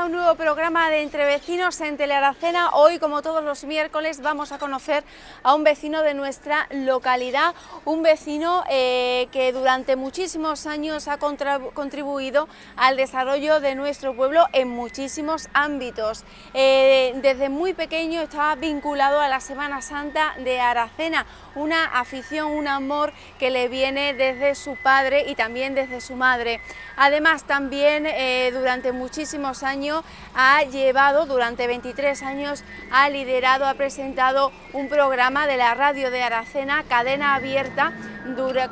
a un nuevo programa de Entre Vecinos en Telearacena. Hoy, como todos los miércoles, vamos a conocer a un vecino de nuestra localidad, un vecino que durante muchísimos años ha contribuido al desarrollo de nuestro pueblo en muchísimos ámbitos. Desde muy pequeño estaba vinculado a la Semana Santa de Aracena, una afición, un amor que le viene desde su padre y también desde su madre. Además, también durante muchísimos años ha llevado, durante 23 años, ha liderado, ha presentado un programa de la radio de Aracena, Cadena Abierta,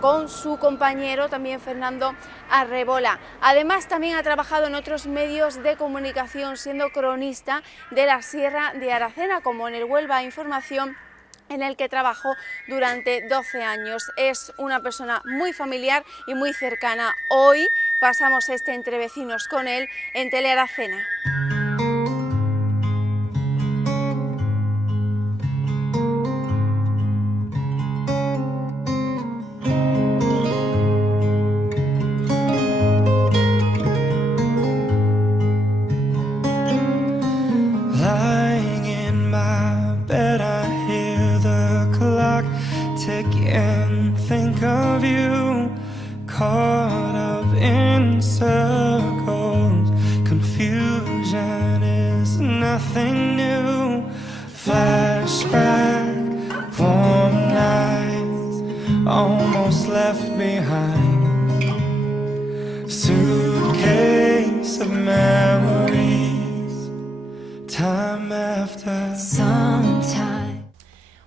con su compañero también Fernando Arrebola. Además, también ha trabajado en otros medios de comunicación, siendo cronista de la Sierra de Aracena, como en el Huelva Información, en el que trabajó durante 12 años. Es una persona muy familiar y muy cercana. Hoy pasamos este Entre Vecinos con él en Telearacena. Think of you caught up in circles. Confusion is nothing new. Flashback, warm nights almost left behind. Suitcase of memories, time after sometime.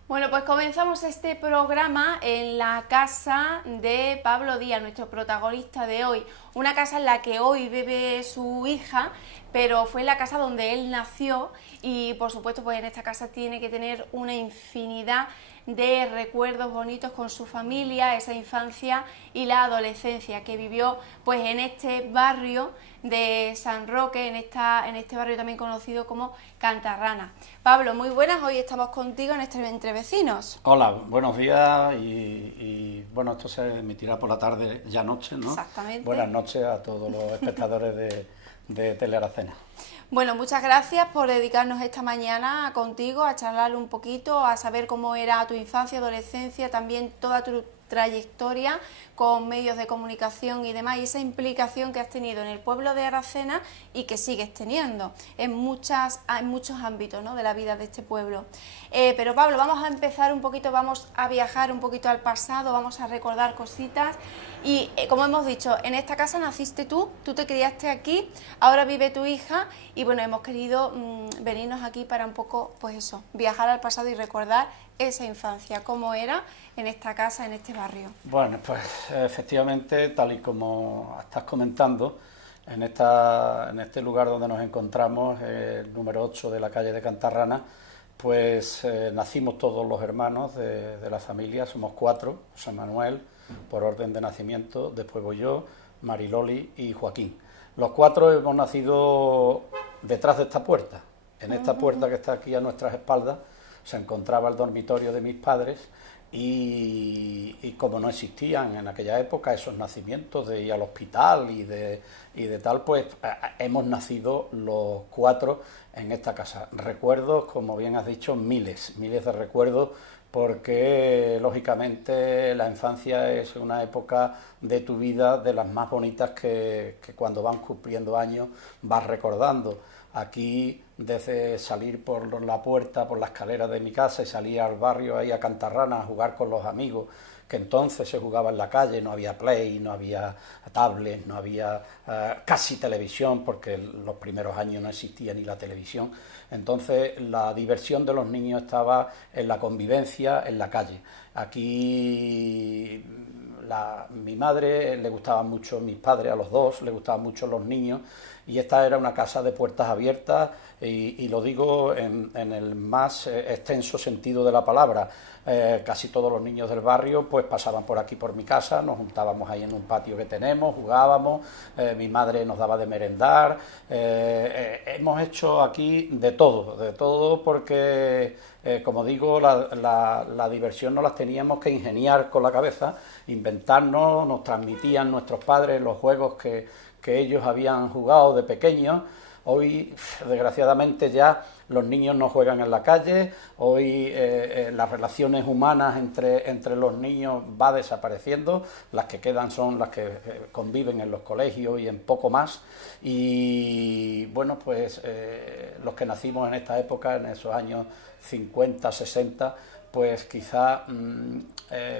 Bueno, pues comenzamos este programa en la casa de Pablo Díaz, nuestro protagonista de hoy. Una casa en la que hoy vive su hija, pero fue la casa donde él nació y, por supuesto, pues en esta casa tiene que tener una infinidad de recuerdos bonitos con su familia, esa infancia y la adolescencia que vivió pues en este barrio de San Roque, en este barrio también conocido como Cantarrana. Pablo, muy buenas, hoy estamos contigo en Entre Vecinos. Hola, buenos días y bueno, esto se emitirá por la tarde, ya noche, ¿no? Exactamente. Buenas noches a todos los espectadores de Telearacena. Bueno, muchas gracias por dedicarnos esta mañana contigo a charlar un poquito, a saber cómo era tu infancia, adolescencia, también toda tu trayectoria con medios de comunicación y demás, y esa implicación que has tenido en el pueblo de Aracena y que sigues teniendo en muchos ámbitos, ¿no?, de la vida de este pueblo. Pero Pablo, vamos a empezar un poquito, vamos a viajar un poquito al pasado, vamos a recordar cositas y como hemos dicho, en esta casa naciste tú te criaste aquí, ahora vive tu hija y bueno, hemos querido venirnos aquí para un poco, pues eso, viajar al pasado y recordar esa infancia, cómo era en esta casa, en este barrio. Bueno, pues efectivamente, tal y como estás comentando, en este lugar donde nos encontramos, el número 8 de la calle de Cantarrana, pues nacimos todos los hermanos de la familia, somos 4, José Manuel, por orden de nacimiento, después voy yo, Mariloli y Joaquín. Los 4 hemos nacido detrás de esta puerta. En esta puerta que está aquí a nuestras espaldas se encontraba el dormitorio de mis padres y como no existían en aquella época esos nacimientos de ir al hospital y de tal, pues hemos nacido los 4 en esta casa. Recuerdos, como bien has dicho, miles de recuerdos, porque lógicamente la infancia es una época de tu vida de las más bonitas que cuando van cumpliendo años vas recordando. Aquí, desde salir por la puerta, por la escalera de mi casa y salir al barrio ahí a Cantarrana a jugar con los amigos, que entonces se jugaba en la calle, no había play, no había tablet, no había casi televisión, porque en los primeros años no existía ni la televisión. Entonces la diversión de los niños estaba en la convivencia en la calle. Aquí mi madre le gustaban mucho, mis padres, a los dos les gustaban mucho los niños, y esta era una casa de puertas abiertas y lo digo en el más extenso sentido de la palabra. Casi todos los niños del barrio pues pasaban por aquí por mi casa, nos juntábamos ahí en un patio que tenemos, jugábamos, mi madre nos daba de merendar, hemos hecho aquí de todo porque como digo, la diversión no las teníamos que ingeniar con la cabeza, inventarnos, nos transmitían nuestros padres los juegos que ellos habían jugado de pequeños, Hoy, desgraciadamente, ya los niños no juegan en la calle, hoy las relaciones humanas entre los niños va desapareciendo, las que quedan son las que conviven en los colegios y en poco más, y bueno, pues los que nacimos en esta época, en esos años 50, 60, pues quizá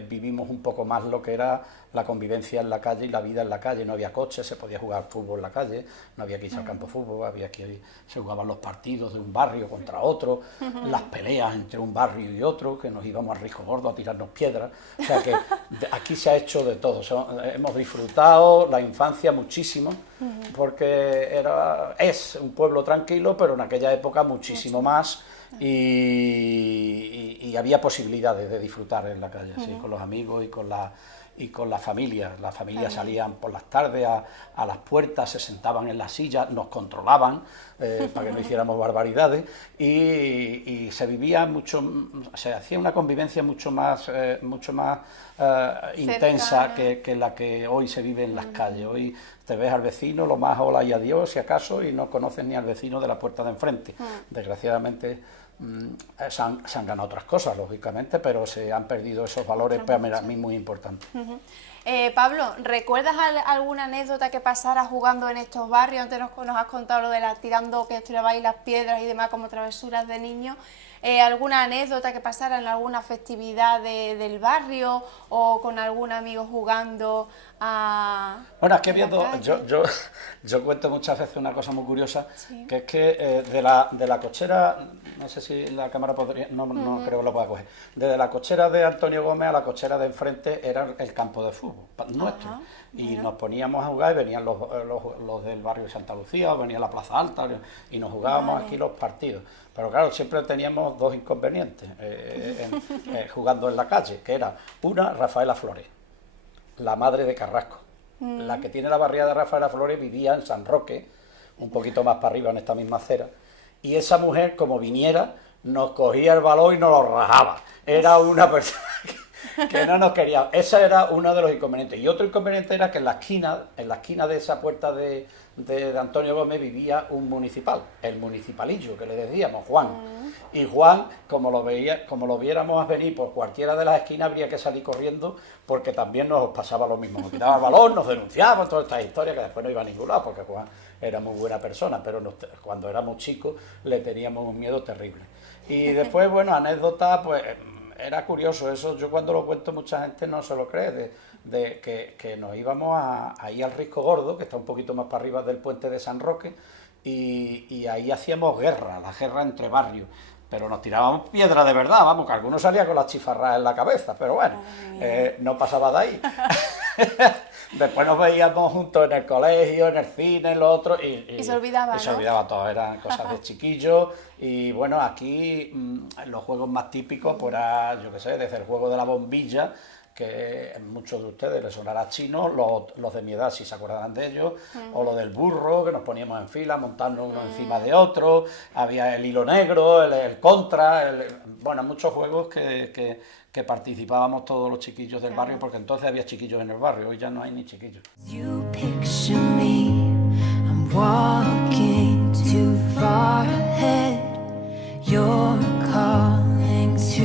vivimos un poco más lo que era la convivencia en la calle y la vida en la calle. No había coches, se podía jugar fútbol en la calle, no había que irse al campo de fútbol, había que se jugaban los partidos de un barrio contra otro, las peleas entre un barrio y otro, que nos íbamos a Risco Gordo a tirarnos piedras. O sea que aquí se ha hecho de todo. Hemos disfrutado la infancia muchísimo, porque es un pueblo tranquilo, pero en aquella época muchísimo más. Y había posibilidades de disfrutar en la calle, así, con los amigos y con la familia. Las familias salían por las tardes a las puertas, se sentaban en las sillas, nos controlaban para que no hiciéramos barbaridades, y se vivía mucho, se hacía una convivencia mucho más intensa que la que hoy se vive en las calles. Hoy te ves al vecino, lo más hola y adiós, si acaso, y no conoces ni al vecino de la puerta de enfrente. Desgraciadamente se han ganado otras cosas, lógicamente, pero se han perdido esos valores para mí muy importantes. Pablo, ¿recuerdas alguna anécdota que pasara jugando en estos barrios? Antes nos has contado lo de tirando, que tirabais las piedras y demás como travesuras de niños. ¿Alguna anécdota que pasara en alguna festividad del barrio o con algún amigo jugando a... Bueno, es que yo cuento muchas veces una cosa muy curiosa, que es que de la cochera, no sé si la cámara podría, no creo que lo pueda coger, desde la cochera de Antonio Gómez a la cochera de enfrente era el campo de fútbol nuestro, y nos poníamos a jugar, y venían los del barrio de Santa Lucía, o venía la Plaza Alta, y nos jugábamos aquí los partidos. Pero claro, siempre teníamos dos inconvenientes jugando en la calle, que era una, Rafaela Flores, la madre de Carrasco. La que tiene la barriada de Rafaela Flores vivía en San Roque, un poquito más para arriba en esta misma acera, y esa mujer, como viniera, nos cogía el balón y nos lo rajaba. Era una persona que no nos quería. Ese era uno de los inconvenientes. Y otro inconveniente era que en la esquina de esa puerta de Antonio Gómez vivía un municipal, el municipalillo, que le decíamos, Juan. Y Juan, como lo viéramos venir por cualquiera de las esquinas, habría que salir corriendo, porque también nos pasaba lo mismo. Nos quitaba el balón, nos denunciaban, todas estas historias, que después no iba a ningún lado, porque Juan era muy buena persona, pero cuando éramos chicos le teníamos un miedo terrible. Y después, bueno, anécdota, pues era curioso eso. Yo cuando lo cuento, mucha gente no se lo cree, de que nos íbamos ahí al Risco Gordo, que está un poquito más para arriba del puente de San Roque, y ahí hacíamos la guerra entre barrios, pero nos tirábamos piedra de verdad, vamos, que algunos salían con las chifarras en la cabeza, pero bueno, no pasaba de ahí. Después nos veíamos juntos en el colegio, en el cine, en lo otro, y se olvidaba, ¿no? Se olvidaba todo, eran cosas de chiquillos. Y bueno, aquí los juegos más típicos, pues era, yo qué sé, desde el juego de la bombilla, que a muchos de ustedes les sonará chino, los de mi edad si se acordarán de ellos, o lo del burro, que nos poníamos en fila, montando uno encima de otro, había el hilo negro, el contra, bueno, muchos juegos que participábamos todos los chiquillos del barrio, porque entonces había chiquillos en el barrio, hoy ya no hay ni chiquillos. You picture me, I'm walking too far ahead, you're calling to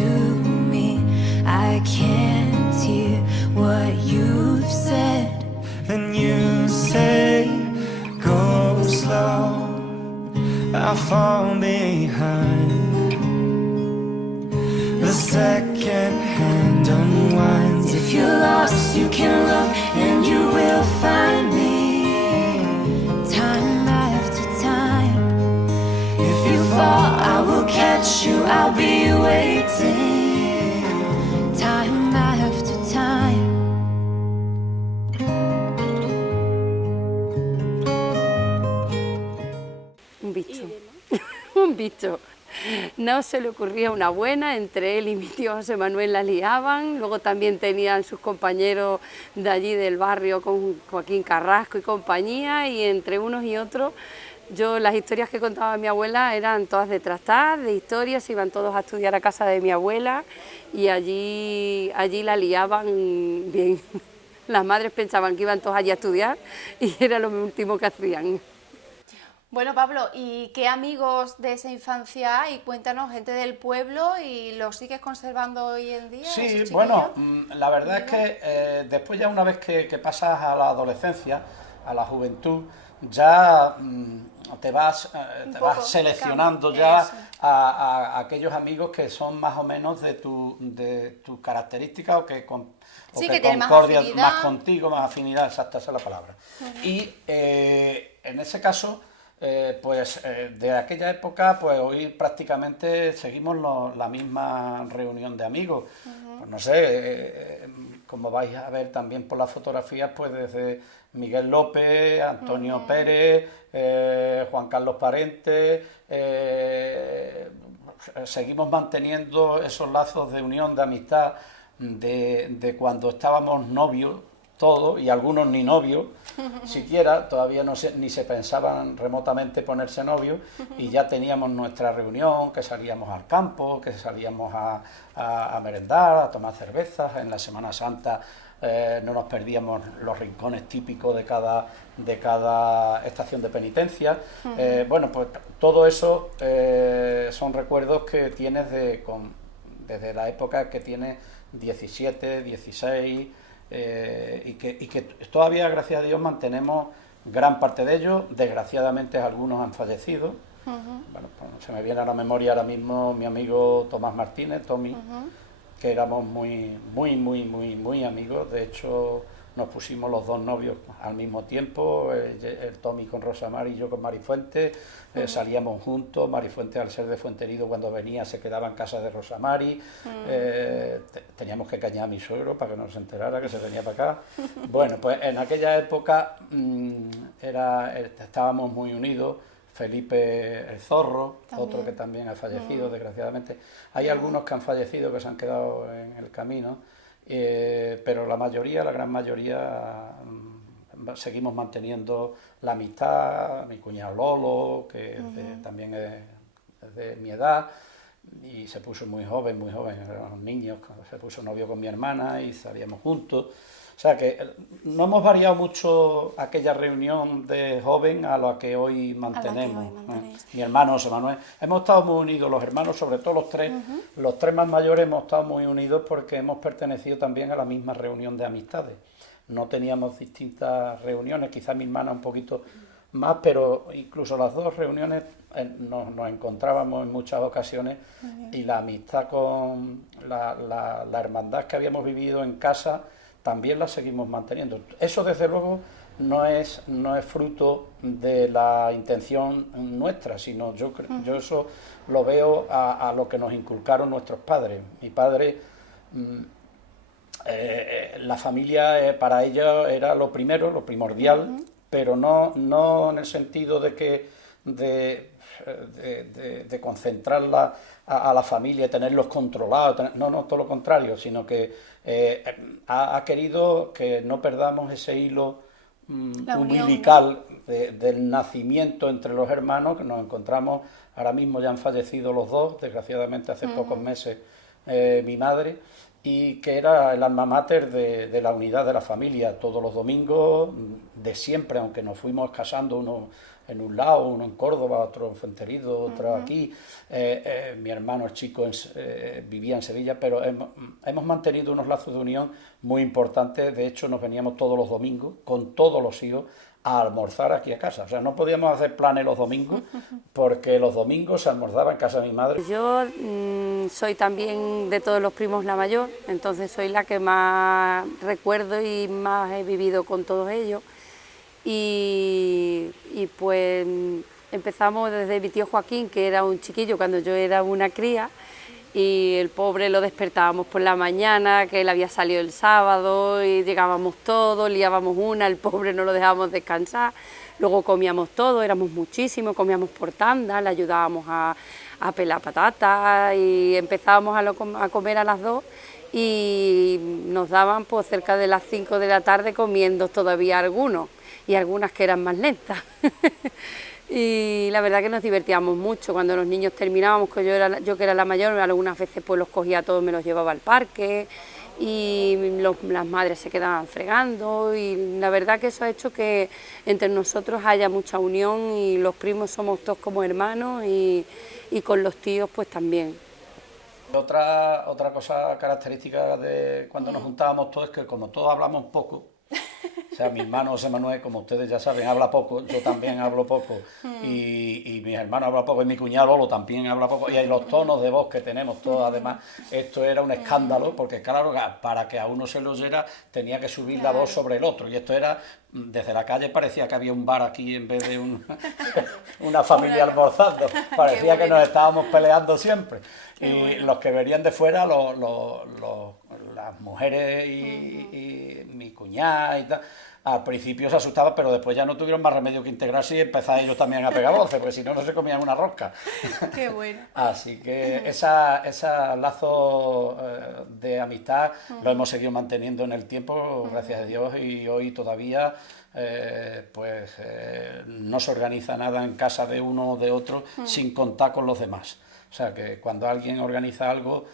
me, I can't hear what you've said. Then you say, go slow, I fall behind. The second hand unwinds. If you're lost, you can look and you will find me. Time after time. If you fall, I will catch you, I'll be waiting. Time after time. Un bicho. Un bicho. No se le ocurría una buena, entre él y mi tío José Manuel la liaban, luego también tenían sus compañeros de allí del barrio con Joaquín Carrasco y compañía, y entre unos y otros, las historias que contaba mi abuela eran todas de trastar, de historias, iban todos a estudiar a casa de mi abuela y allí la liaban bien. Las madres pensaban que iban todos allí a estudiar y era lo último que hacían. Bueno, Pablo, ¿y qué amigos de esa infancia hay? Cuéntanos, gente del pueblo, ¿y los sigues conservando hoy en día? Sí, esos bueno, chiquillos? la verdad es que después ya una vez que pasas a la adolescencia, a la juventud, ya te vas poco seleccionando cambio, ya eso. a aquellos amigos que son más o menos de tus características o Sí, que que tienen más concordian afinidad. más contigo, más afinidad, exacta, esa es la palabra. Y en ese caso, de aquella época, pues hoy prácticamente seguimos la misma reunión de amigos. Pues no sé, como vais a ver también por las fotografías, pues desde Miguel López, Antonio Pérez, Juan Carlos Parente, seguimos manteniendo esos lazos de unión, de amistad, de cuando estábamos novios todos, y algunos ni novios siquiera, todavía ni se pensaban remotamente ponerse novios, y ya teníamos nuestra reunión, que salíamos al campo, que salíamos a merendar, a tomar cervezas. En la Semana Santa no nos perdíamos los rincones típicos de cada estación de penitencia. Bueno, pues todo eso son recuerdos que tienes desde la época que tienes 17, 16, y que todavía, gracias a Dios, mantenemos gran parte de ellos. Desgraciadamente algunos han fallecido. Bueno, pues se me viene a la memoria ahora mismo mi amigo Tomás Martínez, Tommy, que éramos muy amigos. De hecho, nos pusimos los dos novios al mismo tiempo, el Tommy con Rosa Mari y yo con Marifuente. Salíamos juntos. Marifuente, al ser de Fuenterido, cuando venía se quedaba en casa de Rosa Mari. Teníamos que cañar a mi suegro para que no se enterara que se venía para acá. Bueno, pues en aquella época estábamos muy unidos. Felipe el Zorro, otro que también ha fallecido, desgraciadamente. Hay algunos que han fallecido, que se han quedado en el camino, pero la gran mayoría, seguimos manteniendo la amistad. Mi cuñado Lolo, que también es de mi edad, y se puso muy joven, éramos niños, se puso novio con mi hermana y salíamos juntos. O sea que no hemos variado mucho aquella reunión de joven a la que hoy mantenemos. Mi hermano José Manuel. Hemos estado muy unidos, los hermanos, sobre todo los tres más mayores, hemos estado muy unidos porque hemos pertenecido también a la misma reunión de amistades. No teníamos distintas reuniones, quizá mi hermana un poquito más, pero incluso las dos reuniones nos encontrábamos en muchas ocasiones, y la amistad con la hermandad que habíamos vivido en casa también la seguimos manteniendo. Eso, desde luego, no es fruto de la intención nuestra, sino yo eso lo veo a lo que nos inculcaron nuestros padres. Mi padre, la familia para ella era lo primero, lo primordial, pero no en el sentido de concentrarla a la familia, tenerlos controlados, no, todo lo contrario, sino que ha querido que no perdamos ese hilo umbilical del nacimiento entre los hermanos, que nos encontramos. Ahora mismo ya han fallecido los dos, desgraciadamente hace pocos meses mi madre, y que era el alma mater de la unidad de la familia. Todos los domingos, de siempre, aunque nos fuimos casando, uno en un lado, uno en Córdoba, otro en Fuenterido, otro aquí. Mi hermano, el chico, vivía en Sevilla, pero hemos mantenido unos lazos de unión muy importantes. De hecho, nos veníamos todos los domingos, con todos los hijos, a almorzar aquí a casa. O sea, no podíamos hacer planes los domingos, porque los domingos se almorzaba en casa de mi madre. Yo soy también de todos los primos la mayor, entonces soy la que más recuerdo y más he vivido con todos ellos. Y pues empezamos desde mi tío Joaquín, que era un chiquillo cuando yo era una cría, y el pobre lo despertábamos por la mañana, que él había salido el sábado, y llegábamos todos, liábamos una, el pobre no lo dejábamos descansar. Luego comíamos todo, éramos muchísimos, comíamos por tanda, le ayudábamos a pelar patatas, y empezábamos a comer a las 2, y nos daban pues cerca de las 5 de la tarde comiendo todavía algunos, y algunas que eran más lentas. Y la verdad que nos divertíamos mucho. Cuando los niños terminábamos, que yo que era la mayor, algunas veces pues los cogía a todos, me los llevaba al parque, y las madres se quedaban fregando, y la verdad que eso ha hecho que entre nosotros haya mucha unión, y los primos somos todos como hermanos, y con los tíos pues también. Otra cosa característica de cuando nos juntábamos todos es que como todos hablamos poco, o sea, mi hermano José Manuel, como ustedes ya saben, habla poco, yo también hablo poco, y mi hermano habla poco, y mi cuñado Lolo también habla poco, y hay los tonos de voz que tenemos todos, además, esto era un escándalo, porque claro, para que a uno se lo oyera tenía que subir la voz sobre el otro, y esto era, desde la calle parecía que había un bar aquí en vez de una familia almorzando, parecía que nos estábamos peleando siempre. Y los que venían de fuera, las mujeres y mi cuñada y tal, al principio se asustaban, pero después ya no tuvieron más remedio que integrarse y empezar ellos también a pegar voces, porque si no, no se comían una rosca. Qué bueno. Así que ese lazo de amistad lo hemos seguido manteniendo en el tiempo, gracias a Dios, y hoy todavía no se organiza nada en casa de uno o de otro sin contar con los demás. O sea, que cuando alguien organiza algo,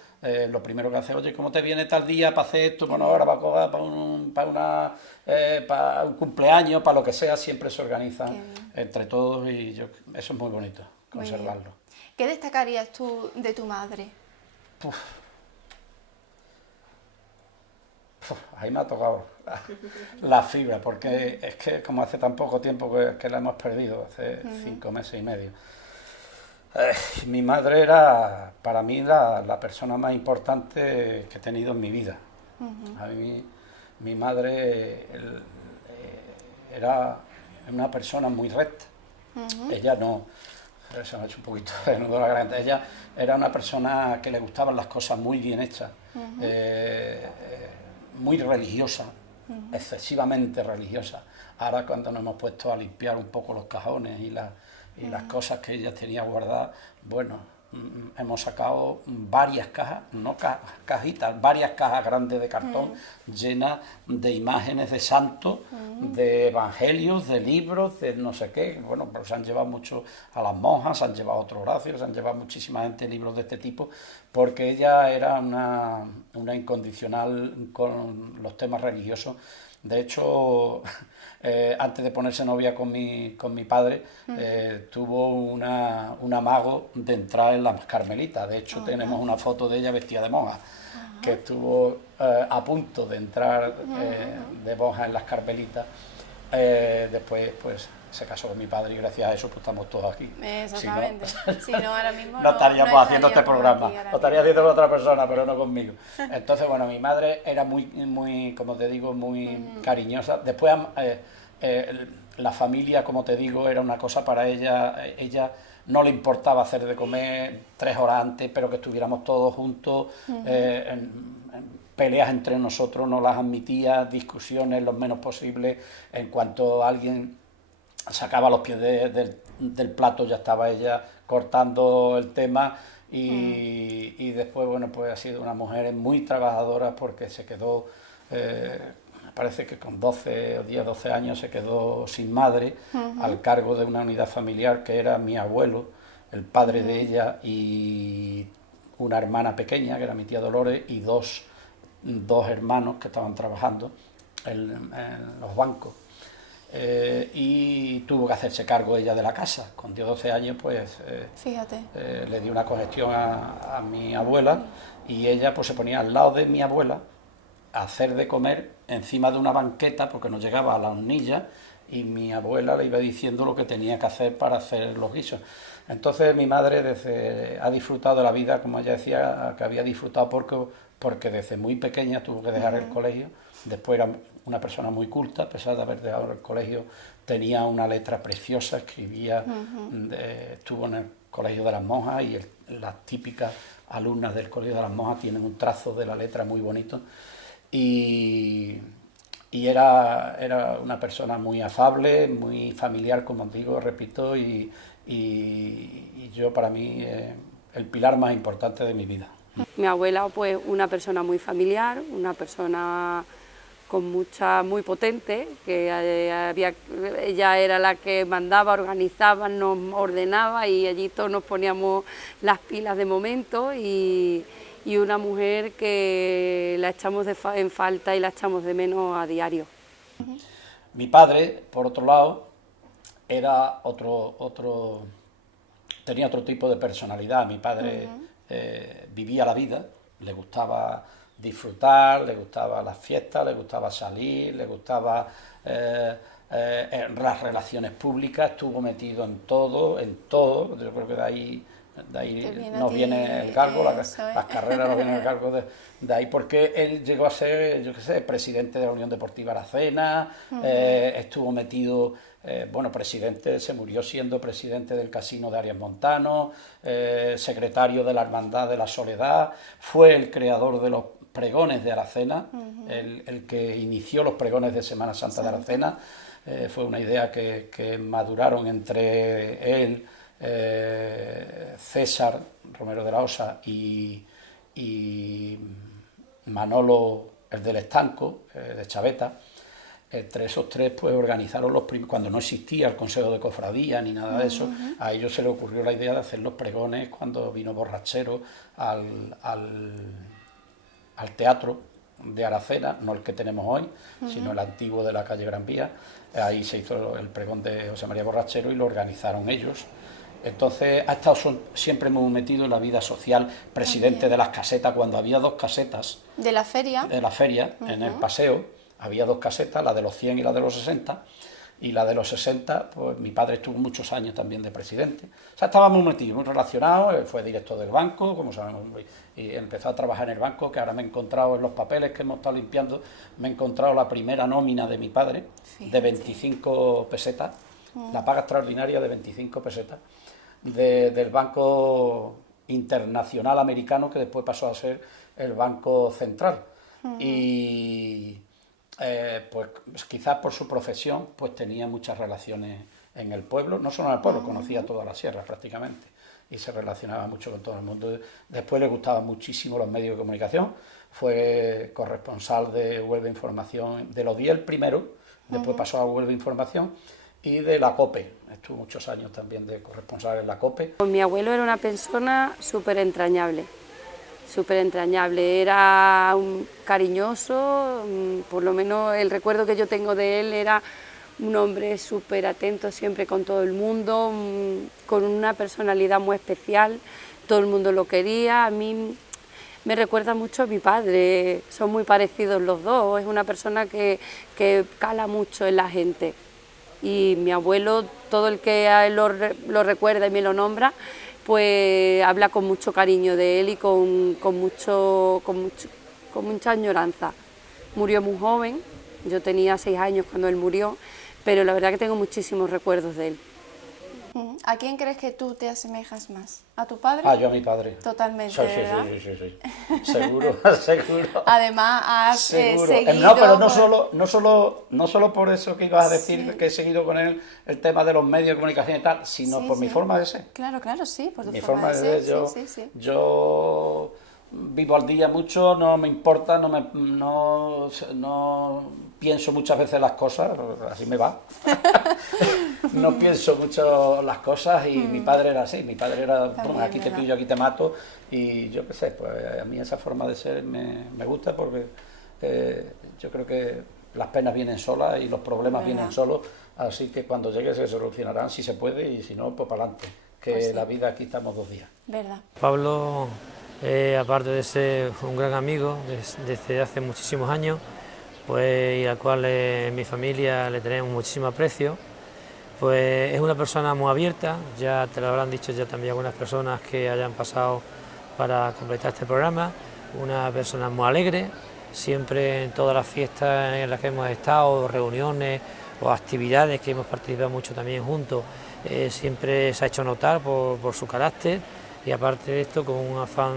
lo primero que hace, oye, ¿cómo te viene tal día para hacer esto? Bueno, ahora para un cumpleaños, para lo que sea, siempre se organiza entre todos, y eso es muy bonito, conservarlo. ¿Qué destacarías tú de tu madre? Ahí me ha tocado la fibra, porque es que como hace tan poco tiempo que la hemos perdido, hace 5 meses y medio. Mi madre era, para mí, la persona más importante que he tenido en mi vida. A mí, mi madre era una persona muy recta. Ella no, se me ha hecho un poquito de nudo la garganta. Ella era una persona que le gustaban las cosas muy bien hechas, muy religiosa, excesivamente religiosa. Ahora, cuando nos hemos puesto a limpiar un poco los cajones y las cosas que ella tenía guardadas, bueno, hemos sacado varias cajas, no cajitas, varias cajas grandes de cartón llenas de imágenes de santos, de evangelios, de libros, de no sé qué. Bueno, pues se han llevado mucho a las monjas, se han llevado a otro Horacio, se han llevado muchísima gente libros de este tipo, porque ella era una incondicional con los temas religiosos. De hecho, antes de ponerse novia con mi padre, tuvo un amago de entrar en las Carmelitas. De hecho, tenemos una foto de ella vestida de monja, que estuvo a punto de entrar de monja en las Carmelitas. Después, pues, se casó con mi padre, y gracias a eso pues estamos todos aquí. Exactamente. Si no, ahora mismo no estaríamos haciendo este programa. Aquí, lo estaría haciendo con otra persona, pero no conmigo. Entonces, bueno, mi madre era muy, como te digo, muy cariñosa. Después, la familia, como te digo, era una cosa para ella. Ella no le importaba hacer de comer 3 horas antes, pero que estuviéramos todos juntos. Peleas entre nosotros no las admitía, discusiones lo menos posible. En cuanto alguien sacaba los pies del plato, ya estaba ella cortando el tema, y después, bueno, pues ha sido una mujer muy trabajadora, porque se quedó, me parece que con 12 años se quedó sin madre, al cargo de una unidad familiar que era mi abuelo, el padre de ella, y una hermana pequeña, que era mi tía Dolores, y dos hermanos que estaban trabajando en los bancos. Y tuvo que hacerse cargo ella de la casa. Con 12 años, pues, fíjate, le dio una congestión a mi abuela, y ella pues se ponía al lado de mi abuela a hacer de comer encima de una banqueta, porque no llegaba a la hornilla, y mi abuela le iba diciendo lo que tenía que hacer para hacer los guisos. Entonces mi madre ha disfrutado de la vida, como ella decía, que había disfrutado porque desde muy pequeña tuvo que dejar el colegio. Después era una persona muy culta, a pesar de haber dejado el colegio, tenía una letra preciosa, escribía, estuvo en el colegio de las monjas, y las típicas alumnas del colegio de las monjas tienen un trazo de la letra muy bonito, y era una persona muy afable, muy familiar, como digo, repito, y yo, para mí, el pilar más importante de mi vida. Mi abuela, pues, una persona muy familiar, una persona muy potente, que ella era la que mandaba, organizaba, nos ordenaba, y allí todos nos poníamos las pilas de momento, y y una mujer que la echamos en falta y la echamos de menos a diario. Mi padre, por otro lado, era tenía otro tipo de personalidad. Mi padre vivía la vida, le gustaba disfrutar, le gustaban las fiestas, le gustaba salir, le gustaba las relaciones públicas, estuvo metido en todo, yo creo que de ahí nos viene el galgo, las carreras nos vienen el galgo de ahí, porque él llegó a ser, yo qué sé, presidente de la Unión Deportiva Aracena, estuvo metido, se murió siendo presidente del Casino de Arias Montano, secretario de la Hermandad de la Soledad, fue el creador de los pregones de Aracena, el que inició los pregones de Semana Santa de Aracena. Fue una idea que maduraron entre él, César Romero de la Osa y Manolo, el del Estanco, de Chaveta. Entre esos tres pues organizaron cuando no existía el Consejo de Cofradía ni nada de eso, a ellos se les ocurrió la idea de hacer los pregones cuando vino Borrachero al teatro de Aracena, no el que tenemos hoy, sino el antiguo de la calle Gran Vía. Ahí se hizo el pregón de José María Borrachero y lo organizaron ellos. Entonces ha estado siempre muy metido en la vida social, presidente de las casetas, cuando había 2 casetas. ¿De la feria? De la feria, en el paseo, había 2 casetas, la de los 100 y la de los 60, y la de los 60, pues mi padre estuvo muchos años también de presidente. O sea, estaba muy metido, muy relacionado, fue director del banco, como sabemos, y empezó a trabajar en el banco, que ahora me he encontrado en los papeles que hemos estado limpiando, me he encontrado la primera nómina de mi padre, de 25 pesetas, la paga extraordinaria de 25 pesetas, del Banco Internacional Americano, que después pasó a ser el Banco Central. Y pues quizás por su profesión pues tenía muchas relaciones en el pueblo, no solo en el pueblo, conocía toda la sierra prácticamente y se relacionaba mucho con todo el mundo. Después le gustaban muchísimo los medios de comunicación, fue corresponsal de Huelva Información, de Odiel primero, después pasó a Huelva Información, y de la COPE, estuvo muchos años también de corresponsal en la COPE. Mi abuelo era una persona súper entrañable, era un cariñoso, por lo menos el recuerdo que yo tengo de él era un hombre súper atento siempre con todo el mundo, con una personalidad muy especial, todo el mundo lo quería. A mí me recuerda mucho a mi padre, son muy parecidos los dos, es una persona que cala mucho en la gente. Y mi abuelo, todo el que a él lo recuerda y me lo nombra, pues habla con mucho cariño de él y con mucha añoranza. Murió muy joven, yo tenía 6 años cuando él murió, pero la verdad que tengo muchísimos recuerdos de él. ¿A quién crees que tú te asemejas más? ¿A tu padre? Yo a mi padre. Totalmente, Sí. Seguro. Además has Seguro. seguido... No, pero no solo por eso que ibas a decir, que he seguido con él el tema de los medios de comunicación y tal, sino por mi forma de ser. Claro, sí, por tu Mi forma de ser. Yo vivo al día mucho, no me importa, no pienso muchas veces las cosas, así me va. No pienso mucho las cosas y mi padre era así, mi padre era, bueno, aquí te pillo, aquí te mato, y yo qué sé, pues a mí esa forma de ser me gusta porque yo creo que las penas vienen solas y los problemas vienen solos, así que cuando llegue se solucionarán si se puede y si no, pues para adelante, que pues la vida aquí estamos 2 días. ¿Verdad? Pablo, aparte de ser un gran amigo desde hace muchísimos años, pues, y al cual en mi familia le tenemos muchísimo aprecio, pues es una persona muy abierta, ya te lo habrán dicho ya también algunas personas que hayan pasado para completar este programa, una persona muy alegre, siempre en todas las fiestas en las que hemos estado, reuniones o actividades que hemos participado mucho también juntos, siempre se ha hecho notar por su carácter y aparte de esto con un afán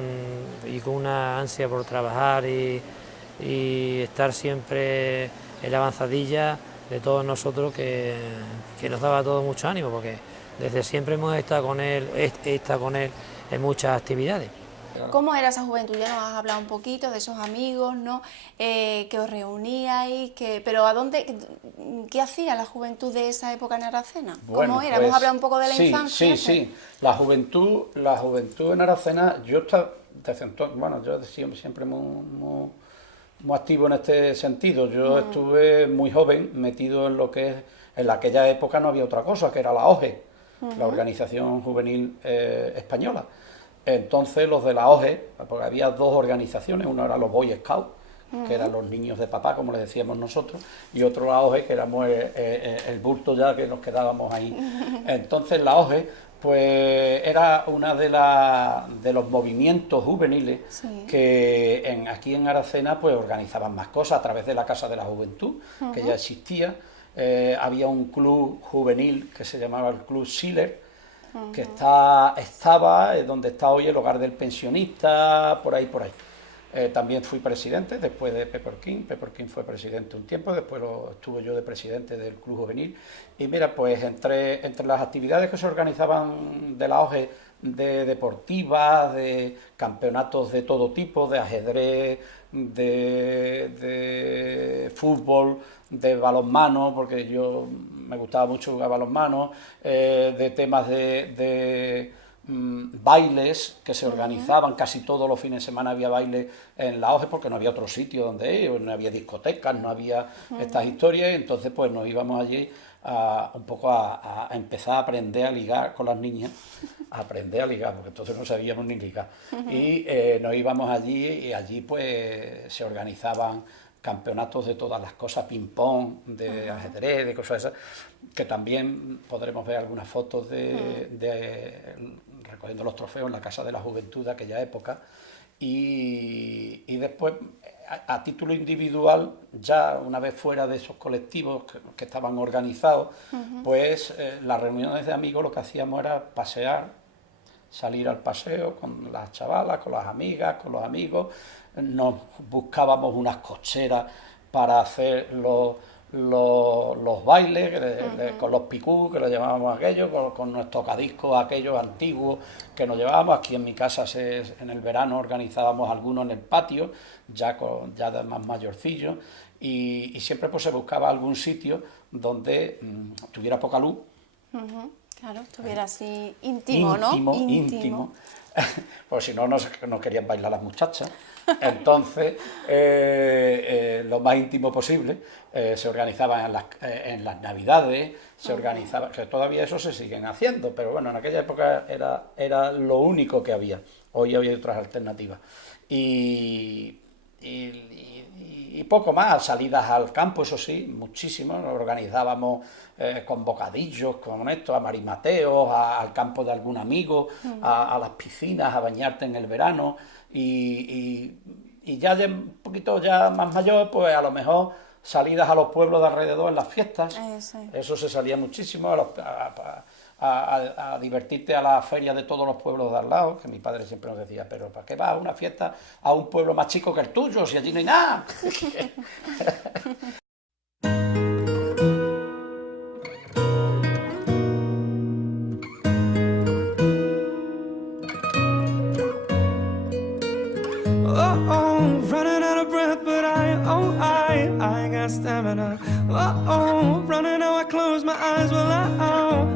y con una ansia por trabajar y estar siempre en la avanzadilla de todos nosotros que nos daba a todos mucho ánimo porque desde siempre hemos estado con él, en muchas actividades. ¿Cómo era esa juventud? Ya nos has hablado un poquito de esos amigos, ¿no? Que os reuníais, pero ¿qué hacía la juventud de esa época en Aracena? ¿Cómo era? Hemos hablado un poco de la infancia. Sí. La juventud en Aracena, yo desde entonces, bueno, yo he sido siempre muy activo en este sentido. Yo estuve muy joven metido en lo que es, en aquella época no había otra cosa, que era la OGE, la Organización Juvenil Española. Entonces los de la OGE, porque había dos organizaciones, uno era los Boy Scouts, que eran los niños de papá, como les decíamos nosotros, y otro la OGE, que éramos el bulto ya que nos quedábamos ahí. Entonces la OGE pues era una de los movimientos juveniles que aquí en Aracena pues organizaban más cosas a través de la Casa de la Juventud, que ya existía. Había un club juvenil que se llamaba el Club Schiller, que estaba donde está hoy el Hogar del Pensionista, por ahí. También fui presidente después de Pepper King. Pepper King fue presidente un tiempo, después estuve yo de presidente del Club Juvenil. Y mira, pues entre las actividades que se organizaban de la OGE, de deportivas, de campeonatos de todo tipo, de ajedrez, de fútbol, de balonmano, porque yo me gustaba mucho jugar balonmano, de temas de bailes que se organizaban, casi todos los fines de semana había baile en la OGE porque no había otro sitio donde ir, no había discotecas, no había estas historias, y entonces pues nos íbamos allí un poco a empezar a aprender a ligar con las niñas, porque entonces no sabíamos ni ligar, y nos íbamos allí y allí pues se organizaban campeonatos de todas las cosas, ping-pong, de ajedrez, de cosas esas, que también podremos ver algunas fotos recogiendo los trofeos en la Casa de la Juventud de aquella época. Y después, a título individual, ya una vez fuera de esos colectivos que estaban organizados, pues las reuniones de amigos lo que hacíamos era pasear, salir al paseo con las chavalas, con las amigas, con los amigos. Nos buscábamos unas cocheras para hacer los bailes, con los picú, que lo llamábamos aquellos, con nuestros tocadiscos aquellos antiguos que nos llevábamos. Aquí en mi casa en el verano organizábamos algunos en el patio, ya de más mayorcillos, y siempre pues se buscaba algún sitio donde tuviera poca luz. Claro, estuviera así íntimo, ¿no? Íntimo. Pues si no, no querían bailar las muchachas. Entonces, lo más íntimo posible, se organizaban en las Navidades, se organizaba, que todavía eso se siguen haciendo, pero bueno, en aquella época era lo único que había. Hoy había otras alternativas. Y poco más, salidas al campo, eso sí, muchísimo. Nos organizábamos con bocadillos, con esto, a marimateos, al campo de algún amigo, a las piscinas, a bañarte en el verano. Y ya un poquito ya más mayor, pues a lo mejor salidas a los pueblos de alrededor en las fiestas. Eso se salía muchísimo, a divertirte a las ferias de todos los pueblos de al lado, que mi padre siempre nos decía, pero ¿para qué vas a una fiesta a un pueblo más chico que el tuyo si allí no hay nada? Running out of breath, but I got stamina. Running out, I close my eyes, well,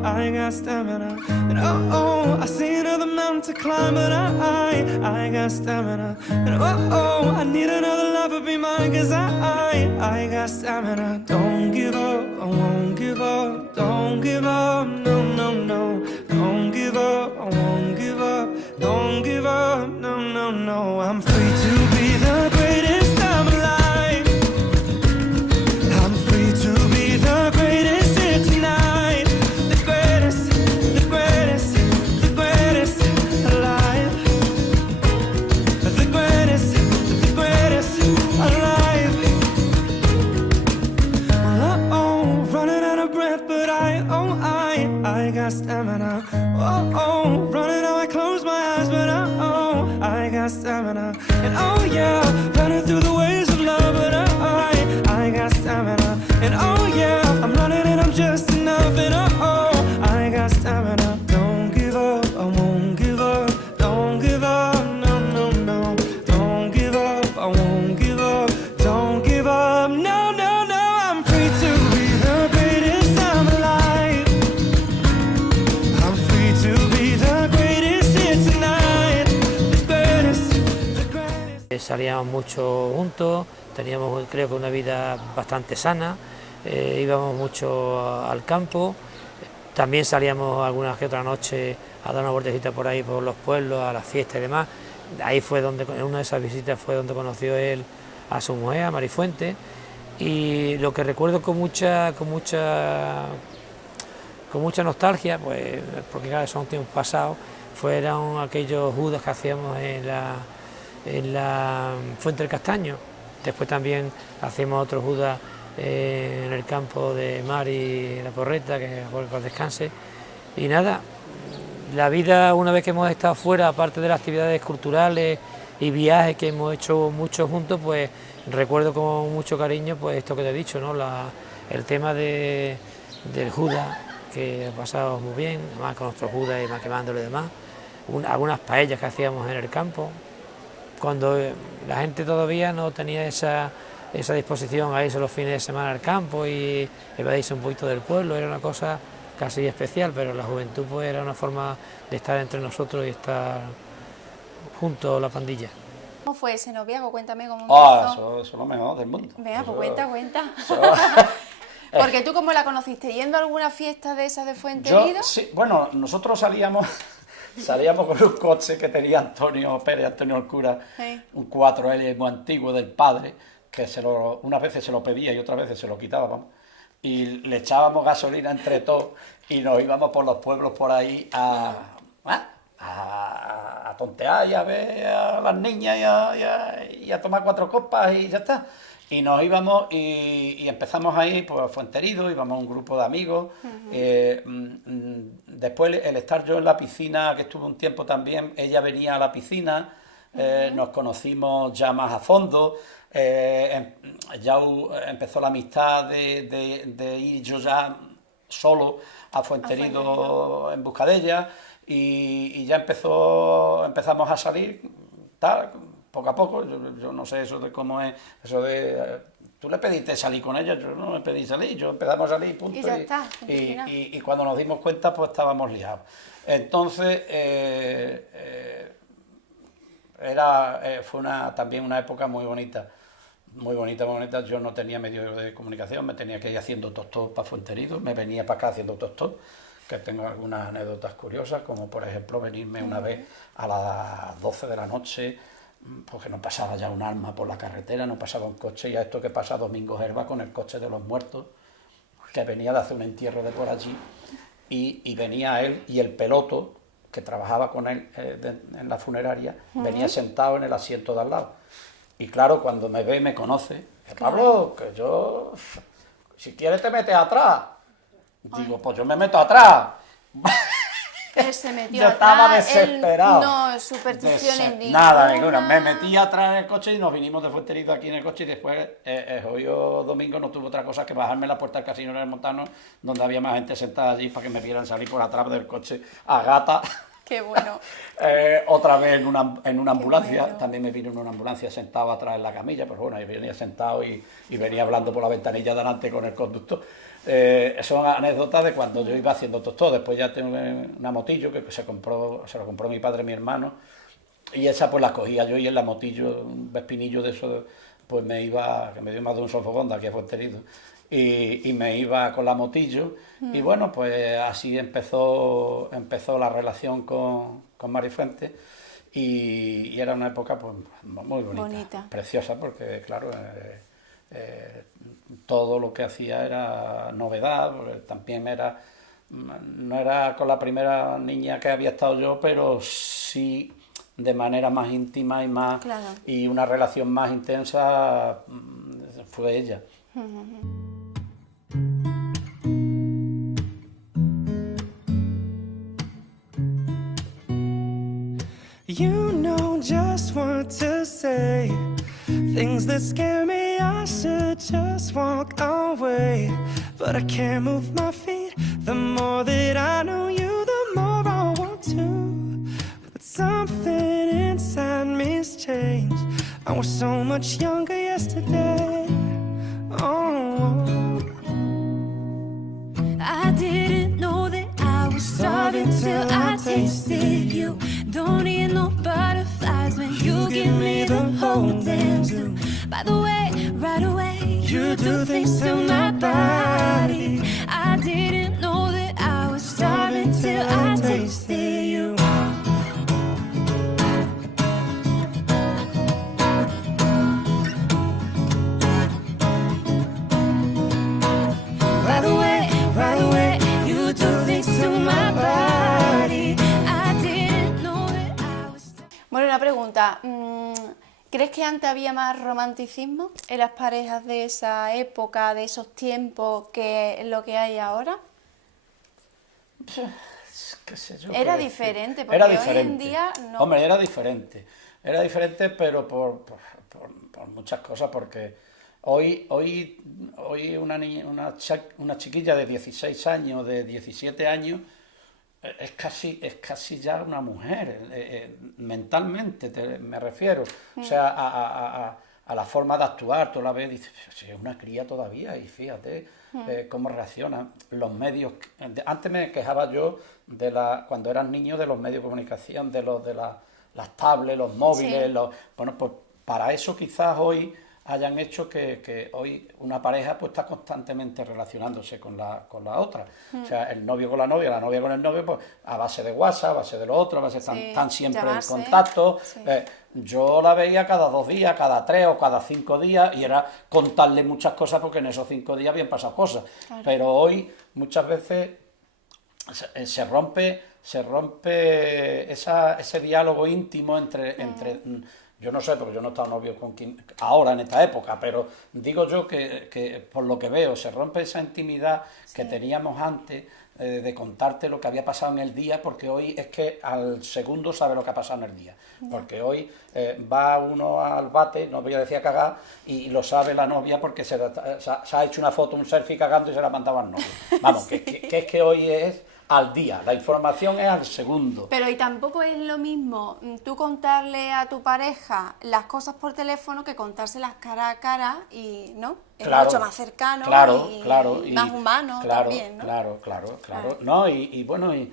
I got stamina. And I see another mountain to climb, but I got stamina. And I need another lover be mine, 'cause I got stamina. Don't give up, I won't give up. Don't give up, no, no, no. Don't give up, I won't give up. Don't give up, no, no, no. I'm free to be the greatest I'm alive. I'm free to be the greatest here tonight. The greatest, the greatest, the greatest alive. The greatest alive. Well, running out of breath, but I got stamina. Running out, I close my eyes, but I got stamina. And oh yeah, running through the waves of love, but I got stamina. And oh yeah, I'm running and I'm just enough, and I got stamina. Don't give up, I won't give up. Don't give up, no, no, no. Don't give up, I won't give up. Don't give up, no, no, no. I'm free to be the greatest I'm alive. I'm free to be the greatest salíamos mucho juntos, teníamos creo que una vida bastante sana, íbamos mucho al campo, también salíamos algunas que otra noche a dar una vueltecita por ahí por los pueblos, a las fiestas y demás. Ahí fue donde, en una de esas visitas fue donde conoció él a su mujer, a Marifuente, y lo que recuerdo con mucha nostalgia, pues porque claro, son tiempos pasados, fueron aquellos judas que hacíamos en la Fuente del Castaño. Después también hacíamos otros judas en el campo de Mari La Porreta, que por descanse. Y nada, la vida una vez que hemos estado fuera, aparte de las actividades culturales y viajes que hemos hecho muchos juntos, pues recuerdo con mucho cariño pues esto que te he dicho, ¿no? El tema del Judas, que ha pasado muy bien, además con nuestros Judas y más quemándolo y demás, algunas paellas que hacíamos en el campo, cuando la gente todavía no tenía esa disposición a irse los fines de semana al campo y evadirse un poquito del pueblo, era una cosa casi especial, pero la juventud pues era una forma de estar entre nosotros y estar juntos a la pandilla. ¿Cómo fue ese noviazgo? Cuéntame cómo empezó. Eso es lo mejor del mundo. Venga, pues cuenta. Porque tú, ¿cómo la conociste? ¿Yendo a alguna fiesta de esas de Fuenterido? Sí, bueno, nosotros salíamos con un coche que tenía Antonio Pérez, Antonio el cura, sí. Un 4L muy antiguo del padre, que unas veces se lo pedía y otras veces se lo quitábamos, y le echábamos gasolina entre todos y nos íbamos por los pueblos por ahí a tontear y a ver a las niñas y a tomar 4 copas y ya está. Y nos íbamos y empezamos ahí por Fuenterido, íbamos un grupo de amigos. Después el estar yo en la piscina, que estuve un tiempo también, ella venía a la piscina, nos conocimos ya más a fondo, ya empezó la amistad de ir yo ya solo a Fuenterido en busca de ella, y ya empezamos a salir, tal, poco a poco. Yo no sé eso de cómo es, eso de... Tú le pediste salir con ella, yo no me pedí salir, yo empezamos a salir, punto. Y ya está. Y cuando nos dimos cuenta, pues estábamos liados. Entonces, fue también una época muy bonita. Muy bonita. Yo no tenía medios de comunicación, me tenía que ir haciendo tostón para Fuenterido, me venía para acá haciendo tostón, que tengo algunas anécdotas curiosas, como por ejemplo venirme una vez a las 12 de la noche, porque no pasaba ya un alma por la carretera, no pasaba un coche, y a esto que pasa Domingo Herba con el coche de los muertos, que venía de hacer un entierro de por allí, y venía él y el peloto, que trabajaba con él en la funeraria, venía sentado en el asiento de al lado. Y claro, cuando me ve y me conoce, Pablo, que yo, si quieres te metes atrás. Digo, pues yo me meto atrás. Él se metió yo atrás, estaba desesperado. No, supersticiones ni nada, ninguna. Me metí atrás en el coche y nos vinimos de Fuenterido aquí en el coche, y después el jodido domingo no tuve otra cosa que bajarme la puerta del Casino del Montano, donde había más gente sentada allí para que me vieran salir por atrás del coche a gata. Qué bueno. Otra vez en una ambulancia, bueno. También me vino en una ambulancia sentado atrás en la camilla, pero bueno, yo venía sentado y venía hablando por la ventanilla delante con el conductor. Son anécdotas de cuando yo iba haciendo tostón. Después ya tengo una motillo que se lo compró mi padre y mi hermano, y esa pues la cogía yo, y en la motillo, un vespinillo de eso, pues me iba, que me dio más de un sofocón de aquí a Fuenterido, y me iba con la motillo, y bueno, pues así empezó la relación con Marifuente, y era una época pues muy bonita. Preciosa, porque claro, todo lo que hacía era novedad, porque también no era con la primera niña que había estado yo, pero sí de manera más íntima y más, claro. Y una relación más intensa fue ella. You know just what to say. Things that scare me, I should just walk away. But I can't move my feet. The more that I know you, the more I want to. But something inside me's changed. I was so much younger yesterday. Oh, I didn't know that I was starving till I tasted you. Don't need no butterflies when you give me the whole day. By the way, right away, you do things to my body. I didn't know that I was starving till I tasted you. By the way, right away, you do things to my body. I didn't know that I was. Bueno, una pregunta. ¿Crees que antes había más romanticismo en las parejas de esa época, de esos tiempos, que lo que hay ahora? Qué sé yo, Era qué decir. diferente, porque Era hoy en diferente. día no. Hombre, era diferente. Era diferente, pero por muchas cosas, porque hoy una chiquilla de 16 años, de 17 años, es casi ya una mujer, mentalmente me refiero. O sea, a la forma de actuar, tú la ves y dices, es una cría todavía, y fíjate cómo reacciona. Los medios, antes me quejaba yo cuando eran niños, de los medios de comunicación, de las tablets, los móviles, Sí. Bueno, pues para eso quizás hoy hayan hecho que hoy una pareja pues está constantemente relacionándose con la otra. O sea, el novio con la novia con el novio, pues a base de WhatsApp, a base de lo otro, a base Sí, están siempre llamarse. en contacto. Sí. Yo la veía cada 2 días, cada 3 o cada 5 días, y era contarle muchas cosas, porque en esos 5 días habían pasado cosas. Claro. Pero hoy muchas veces se rompe ese diálogo íntimo entre yo no sé, porque yo no he estado novio con quien ahora en esta época, pero digo yo que por lo que veo se rompe esa intimidad que teníamos antes, de contarte lo que había pasado en el día, porque hoy es que al segundo sabe lo que ha pasado en el día. Porque hoy va uno al bate, no voy a decir a cagar, y lo sabe la novia porque se ha hecho una foto, un selfie cagando, y se la mandaba al novio. Vamos, Sí. que es que hoy es al día, la información es al segundo. Pero y tampoco es lo mismo tú contarle a tu pareja las cosas por teléfono que contárselas cara a cara, y ¿no? Es Claro, mucho más cercano, claro, y más humano también, ¿no? Claro. No, y bueno, y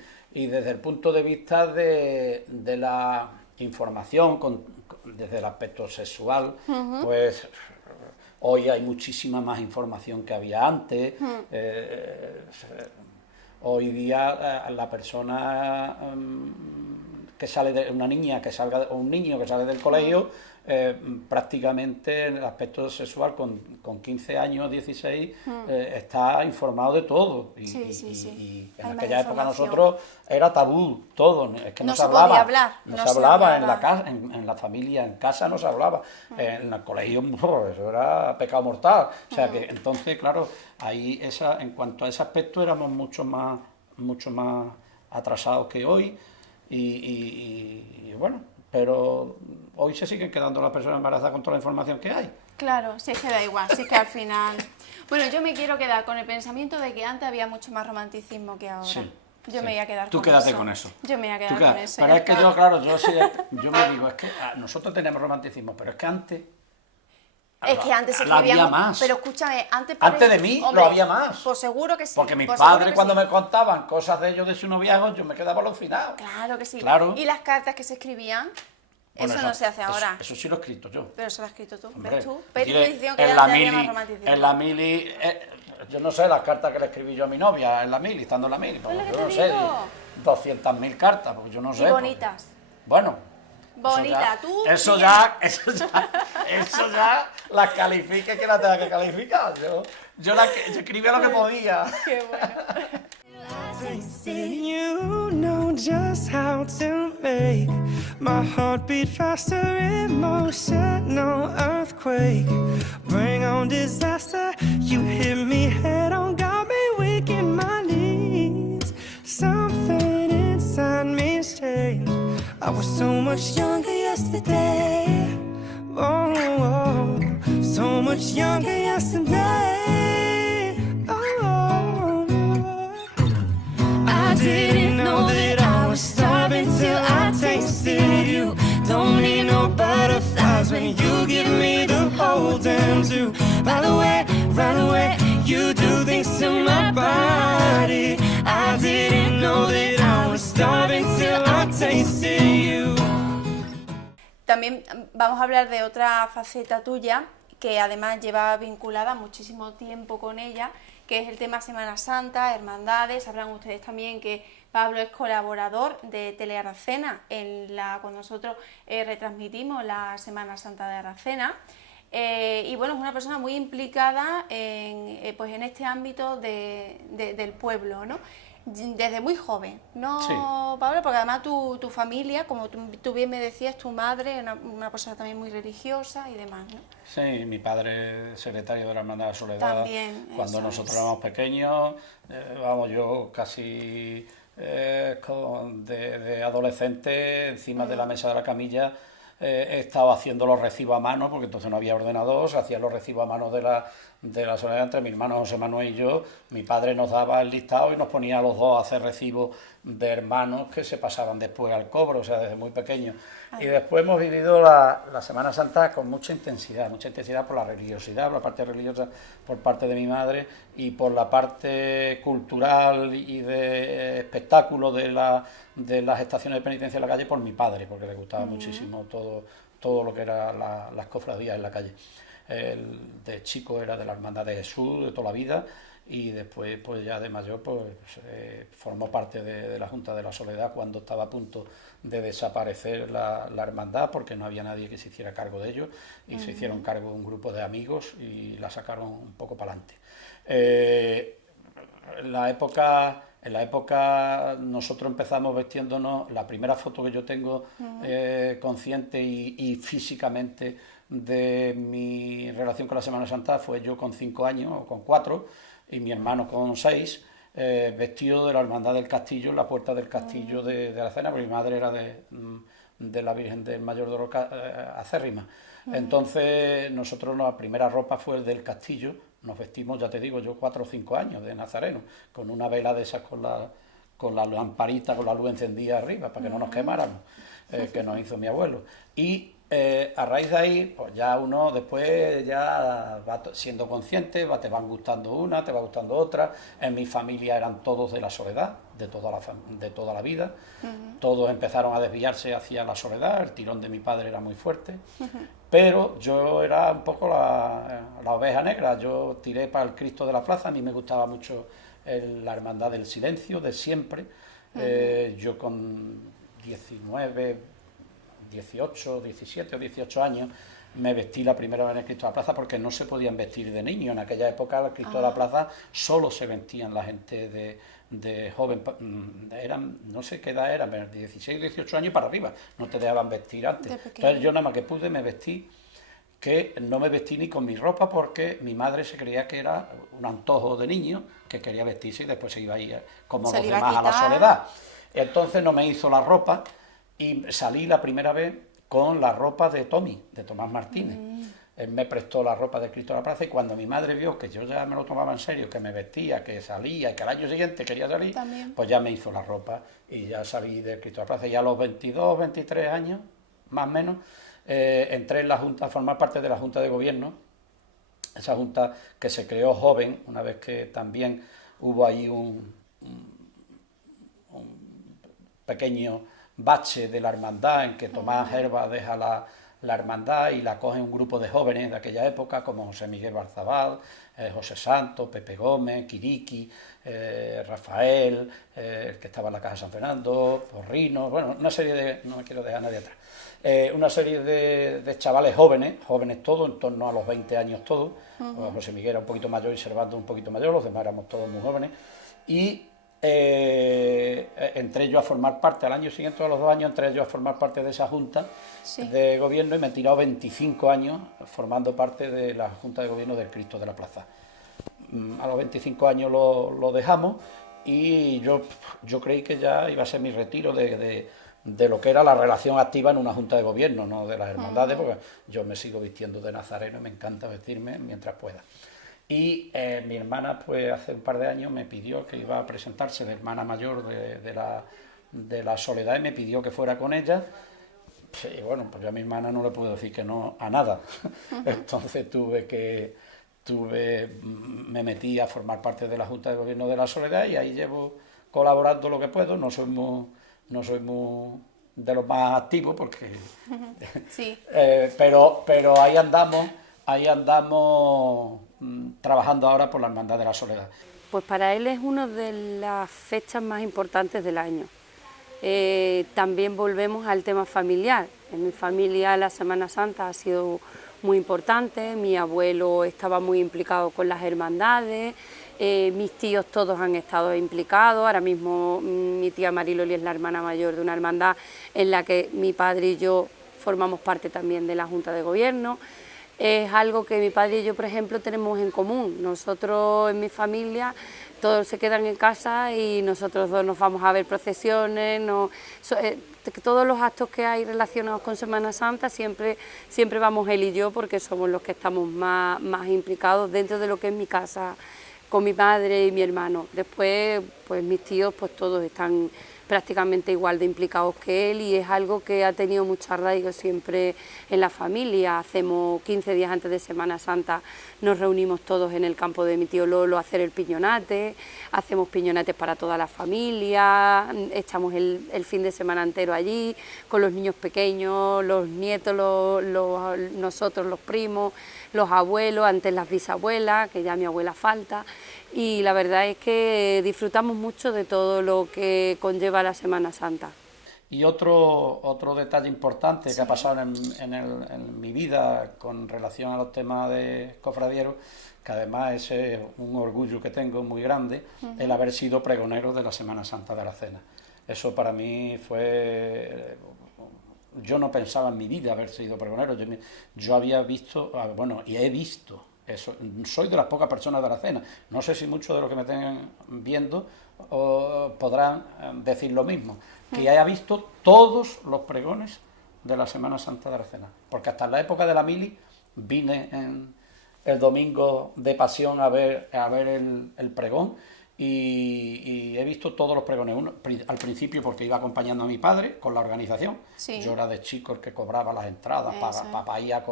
desde el punto de vista de la información, desde el aspecto sexual, pues hoy hay muchísima más información que había antes. Hoy día la persona que sale de una niña que salga o un niño que sale del colegio, prácticamente en el aspecto sexual con 15 años, 16, está informado de todo. Y en Hay más aquella época información. nosotros era tabú todo, es que no, No se se hablaba, podía hablar, no no se se hablaba en hablaba. la casa, en la familia, en casa no se hablaba, en el colegio eso era pecado mortal. O sea que entonces, claro, ahí en cuanto a ese aspecto éramos mucho más atrasados que hoy, y bueno, pero hoy se siguen quedando las personas embarazadas con toda la información que hay. Claro, si es que da igual, si es que al final... Bueno, yo me quiero quedar con el pensamiento de que antes había mucho más romanticismo que ahora. Sí, Yo sí. me voy a quedar Tú con quédate eso. con eso. Yo me voy a Tú quedar queda- con eso. Pero ya es que está. yo, claro, yo me digo, es que nosotros tenemos romanticismo, pero es que antes... Es que antes se la había escribían... más. Pero escúchame, antes... Antes de mí lo había más. Pues seguro que sí. Porque mis pues seguro padres, que cuando sí. me contaban cosas de ellos, de su noviazgo, yo me quedaba alucinado. Claro que sí. Claro. Y las cartas que se escribían, Bueno, eso no se hace ahora. Eso sí lo he escrito yo. Pero eso lo has escrito tú. Hombre, ¿Ves tú? ¿Ves tu diré, edición que en ya la antes había más mili, romanticismo? en la mili, yo no sé las cartas que le escribí yo a mi novia en la mili, estando en la mili, porque lo que yo te no sé, digo. 200.000 cartas, porque yo no sé. Y bonitas. Bueno. Bonita, tú, Eso bien. eso ya las califique que la tenga que calificar. Yo escribía lo que podía. Qué bueno. You know just how to make my heart beat faster, emotional earthquake. Bring on disaster. You hit me head on, got me weak in my knees. Something inside me's changed. I was so much younger yesterday. Oh, so much younger yesterday. Oh, I didn't know that I was starving till I tasted you. Don't need no butterflies when you give me the whole damn zoo. By the way, right away, you do things to my body. I didn't know that I was starving till I tasted you. También vamos a hablar de otra faceta tuya, que además lleva vinculada muchísimo tiempo con ella, que es el tema Semana Santa, hermandades. Sabrán ustedes también que Pablo es colaborador de Telearacena cuando nosotros retransmitimos la Semana Santa de Aracena. Y bueno, es una persona muy implicada pues en este ámbito del pueblo, ¿no? Desde muy joven, ¿no, Sí. Pablo? Porque además tu familia, como tú bien me decías, tu madre, una persona también muy religiosa y demás, ¿no? Sí, mi padre secretario de la Hermandad de la Soledad, También, cuando eso nosotros es. éramos pequeños, vamos, yo casi de adolescente, encima de la mesa de la camilla, he estado haciendo los recibos a mano, porque entonces no había ordenador, se hacían los recibos a mano de la Soledad entre mi hermano José Manuel y yo. Mi padre nos daba el listado y nos ponía a los dos a hacer recibos de hermanos que se pasaban después al cobro, o sea, desde muy pequeños. Y después hemos vivido la Semana Santa con mucha intensidad por la religiosidad, por la parte religiosa por parte de mi madre, y por la parte cultural y de espectáculo de las estaciones de penitencia en la calle por mi padre, porque le gustaba muchísimo todo lo que era las cofradías en la calle. Él de chico era de la Hermandad de Jesús de toda la vida, y después pues ya de mayor pues formó parte de la Junta de la Soledad cuando estaba a punto de desaparecer la hermandad, porque no había nadie que se hiciera cargo de ello, y se hicieron cargo un grupo de amigos y la sacaron un poco para adelante. En la época nosotros empezamos vestiéndonos, la primera foto que yo tengo consciente y físicamente de mi relación con la Semana Santa fue yo con 5 años o con 4 y mi hermano con 6, vestido de la Hermandad del Castillo, en la puerta del castillo de Aracena, porque mi madre era de la Virgen del Mayor Dolor acérrima. Entonces nosotros la primera ropa fue del castillo, nos vestimos, ya te digo, yo 4 o 5 años de nazareno, con una vela de esas con la lamparita, con la luz encendida arriba, para que no nos quemáramos, que nos hizo mi abuelo. Y a raíz de ahí, pues ya uno después ya va siendo consciente, te van gustando una, te va gustando otra. En mi familia eran todos de la Soledad, de toda la vida. Todos empezaron a desviarse hacia la Soledad, el tirón de mi padre era muy fuerte. Pero yo era un poco la oveja negra, yo tiré para el Cristo de la Plaza, a mí me gustaba mucho la Hermandad del Silencio, de siempre. Yo con 17 o 18 años me vestí la primera vez en el Cristo de la Plaza, porque no se podían vestir de niño. En aquella época el Cristo de la Plaza solo se vestían la gente de joven, no sé qué edad era, pero de 16 o 18 años para arriba, no te dejaban vestir antes. Entonces yo nada más que pude me vestí, que no me vestí ni con mi ropa, porque mi madre se creía que era un antojo de niño que quería vestirse y después se iba a ir como los demás a la Soledad. Entonces no me hizo la ropa y salí la primera vez con la ropa de Tomás Martínez. Él me prestó la ropa de Cristo de la Plaza, y cuando mi madre vio que yo ya me lo tomaba en serio, que me vestía, que salía y que al año siguiente quería salir, pues ya me hizo la ropa y ya salí de Cristo de la Plaza. Y a los 22, 23 años, más o menos, entré en la Junta, a formar parte de la Junta de Gobierno, esa Junta que se creó joven, una vez que también hubo ahí un pequeño bache de la hermandad, en que Tomás Herba deja la hermandad y la coge un grupo de jóvenes de aquella época, como José Miguel Barzabal, José Santos, Pepe Gómez, Quiriqui, Rafael, el que estaba en la Caja San Fernando, Porrino, bueno, una serie de, no me quiero dejar a nadie atrás, una serie de chavales jóvenes todos, en torno a los 20 años todos. José Miguel era un poquito mayor y Servando un poquito mayor, los demás éramos todos muy jóvenes, y entré yo a formar parte, al año siguiente, a los 2 años, entré yo a formar parte de esa Junta de Gobierno, y me he tirado 25 años formando parte de la Junta de Gobierno del Cristo de la Plaza. A los 25 años lo dejamos, y yo creí que ya iba a ser mi retiro de lo que era la relación activa en una Junta de Gobierno, no de las hermandades, porque yo me sigo vistiendo de nazareno y me encanta vestirme mientras pueda. Y mi hermana, pues hace un par de años me pidió que iba a presentarse de hermana mayor de la Soledad, y me pidió que fuera con ella. Y bueno, pues yo a mi hermana no le puedo decir que no a nada. Entonces me metí a formar parte de la Junta de Gobierno de la Soledad, y ahí llevo colaborando lo que puedo. No soy muy de los más activos, porque pero ahí andamos ahí andamos trabajando ahora por la Hermandad de la Soledad. Pues para él es una de las fechas más importantes del año. También volvemos al tema familiar. En mi familia la Semana Santa ha sido muy importante, mi abuelo estaba muy implicado con las hermandades, mis tíos todos han estado implicados, ahora mismo mi tía Mariloli es la hermana mayor de una hermandad en la que mi padre y yo formamos parte también de la Junta de Gobierno. Es algo que mi padre y yo, por ejemplo, tenemos en común. Nosotros en mi familia todos se quedan en casa y nosotros dos nos vamos a ver procesiones, todos los actos que hay relacionados con Semana Santa siempre vamos él y yo, porque somos los que estamos más implicados dentro de lo que es mi casa, con mi madre y mi hermano. Después, pues mis tíos, pues todos están prácticamente igual de implicados que él, y es algo que ha tenido mucho arraigo siempre en la familia. Hacemos 15 días antes de Semana Santa, nos reunimos todos en el campo de mi tío Lolo a hacer el piñonate, hacemos piñonates para toda la familia, echamos el fin de semana entero allí, con los niños pequeños, los nietos, nosotros los primos, los abuelos, antes las bisabuelas, que ya mi abuela falta, y la verdad es que disfrutamos mucho de todo lo que conlleva la Semana Santa. Y otro detalle importante que ha pasado en mi vida con relación a los temas de cofradieros, que además ese es un orgullo que tengo muy grande, el haber sido pregonero de la Semana Santa de Aracena. Eso para mí fue... Yo no pensaba en mi vida haber sido pregonero, yo había visto, bueno, y he visto, eso, soy de las pocas personas de Aracena, no sé si muchos de los que me estén viendo podrán decir lo mismo, que haya visto todos los pregones de la Semana Santa de Aracena, porque hasta en la época de la mili vine el domingo de Pasión a ver el pregón, y he visto todos los pregones. Al principio porque iba acompañando a mi padre con la organización, sí. Yo era de chico el que cobraba las entradas para ir a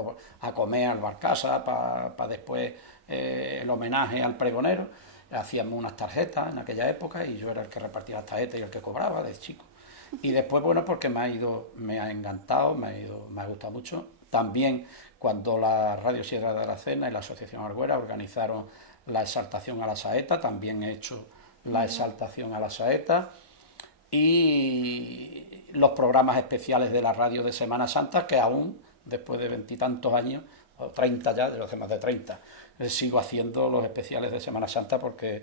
comer al Barcasa, para después el homenaje al pregonero. Hacíamos unas tarjetas en aquella época y yo era el que repartía las tarjetas y el que cobraba de chico. Y después, bueno, porque me ha encantado, me ha gustado mucho. También cuando la Radio Sierra de Aracena y la Asociación Arguera organizaron la exaltación a la saeta, también he hecho la exaltación a la saeta, y los programas especiales de la radio de Semana Santa, que aún después de 20 y tantos años, o 30 ya, de los más de 30, sigo haciendo los especiales de Semana Santa porque,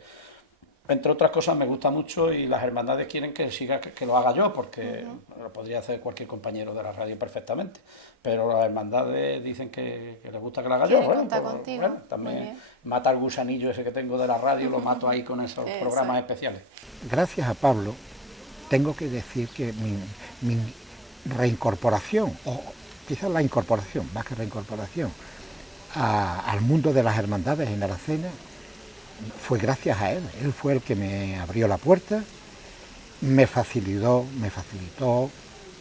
entre otras cosas, me gusta mucho y las hermandades quieren que lo haga yo, porque lo podría hacer cualquier compañero de la radio perfectamente, pero las hermandades dicen que les gusta que lo haga yo. Bueno, también mata el gusanillo ese que tengo de la radio, lo mato ahí con esos programas especiales. Gracias a Pablo, tengo que decir que mi reincorporación, o quizás la incorporación, más que reincorporación, al mundo de las hermandades en Aracena, fue gracias a él. Él fue el que me abrió la puerta, me facilitó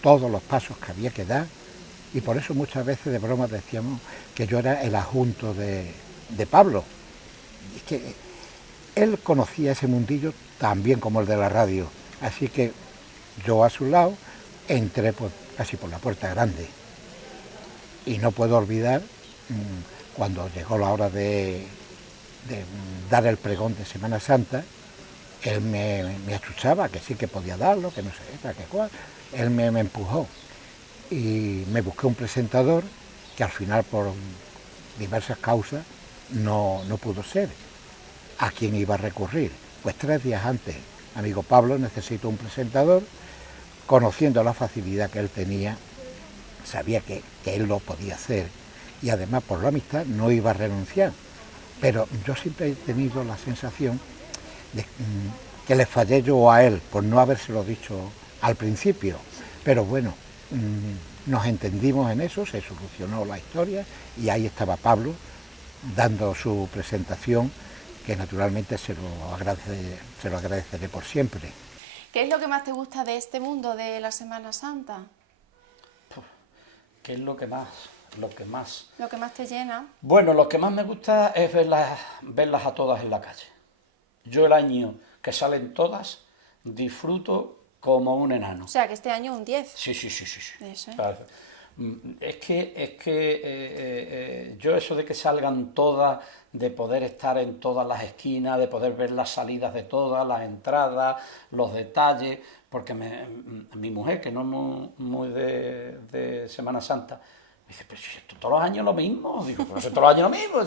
todos los pasos que había que dar, y por eso muchas veces de broma decíamos que yo era el adjunto de Pablo. Es que él conocía ese mundillo tan bien como el de la radio, así que yo a su lado entré casi por la puerta grande. Y no puedo olvidar cuando llegó la hora de dar el pregón de Semana Santa, él me achuchaba, que sí que podía darlo, que no sé, que cuál. Él me empujó y me busqué un presentador que al final, por diversas causas, no pudo ser. ¿A quién iba a recurrir? Pues 3 días antes, amigo Pablo, necesito un presentador. Conociendo la facilidad que él tenía, sabía que él lo podía hacer, y además por la amistad no iba a renunciar. Pero yo siempre he tenido la sensación de que le fallé yo a él por no habérselo dicho al principio. Pero bueno, nos entendimos en eso, se solucionó la historia y ahí estaba Pablo dando su presentación, que naturalmente se lo agradeceré por siempre. ¿Qué es lo que más te gusta de este mundo de la Semana Santa? ¿Qué es lo que más te llena? Bueno, lo que más me gusta es verlas a todas en la calle. Yo el año que salen todas disfruto como un enano. O sea, que este año un 10. Sí. Eso. Yo eso de que salgan todas, de poder estar en todas las esquinas, de poder ver las salidas de todas, las entradas, los detalles, porque mi mujer, que no es muy de Semana Santa, me dice, pero si esto todos los años lo mismo. Digo, pero si todos los años lo mismo.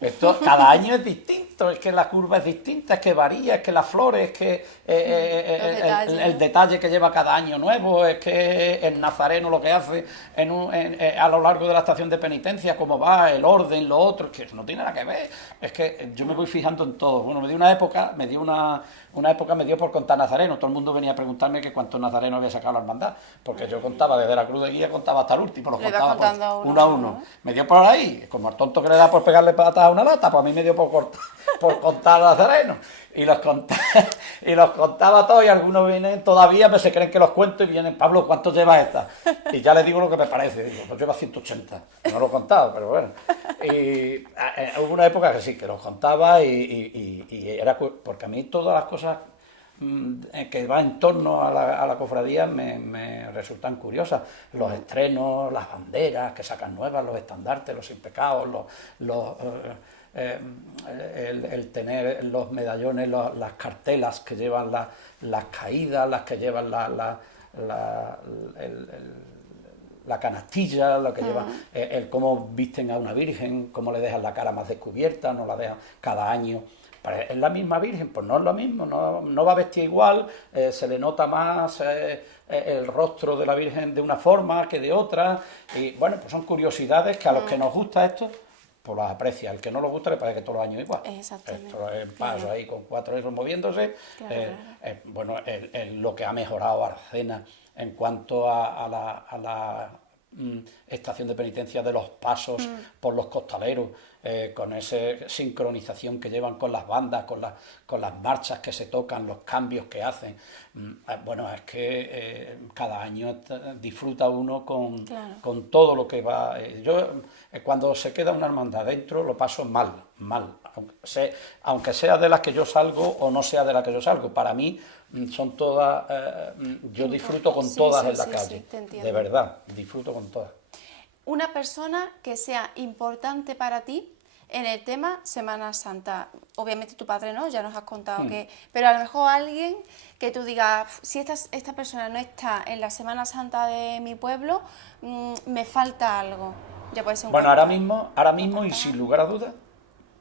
Esto cada año es distinto, es que la curva es distinta, es que varía, es que las flores, es que el detalle que lleva cada año nuevo, es que el nazareno lo que hace a lo largo de la estación de penitencia, cómo va, el orden, lo otro, es que no tiene nada que ver. Es que yo me voy fijando en todo. Bueno, me dio por contar nazareno. Todo el mundo venía a preguntarme que cuántos nazarenos había sacado la hermandad, porque yo contaba desde la cruz de guía, contaba hasta el último, los contaba uno a uno. Me dio por ahí, como el tonto que le da por pegarle patas a una lata, pues a mí me dio por contar nazarenos. Y los contaba todos, y algunos vienen todavía, pues se creen que los cuento y vienen, Pablo, ¿cuántos lleva esta? Y ya les digo lo que me parece, digo, pues lleva 180, no lo he contado, pero bueno. Y hubo una época que sí, que los contaba y era, porque a mí todas las cosas que van en torno a la cofradía me resultan curiosas. Los estrenos, las banderas que sacan nuevas, los estandartes, los impecados, el tener los medallones, las cartelas que llevan las caídas, las que llevan la canastilla, lo que llevan, el cómo visten a una virgen, cómo le dejan la cara más descubierta, no la dejan cada año. ¿Es la misma virgen? Pues no es lo mismo, no va vestida igual, se le nota más el rostro de la virgen de una forma que de otra, y bueno, pues son curiosidades que a los que nos gusta esto, pues las aprecia. El que no le gusta le parece que todos los años igual. Exactamente. Esto es paso ahí con 4 esos moviéndose. Claro. Bueno, lo que ha mejorado Aracena en cuanto a la estación de penitencia de los pasos por los costaleros, con esa sincronización que llevan con las bandas, con las marchas que se tocan, los cambios que hacen. Bueno, es que cada año disfruta uno con todo lo que va. Yo, cuando se queda una hermandad dentro, lo paso mal, aunque sea de las que yo salgo o no sea de las que yo salgo. Para mí son todas, yo disfruto con todas en la calle, de verdad, disfruto con todas. Una persona que sea importante para ti en el tema Semana Santa, obviamente tu padre no, ya nos has contado que, pero a lo mejor alguien que tú digas, si esta persona no está en la Semana Santa de mi pueblo, me falta algo. Ya puede ser un bueno, ahora mismo y sin lugar a dudas,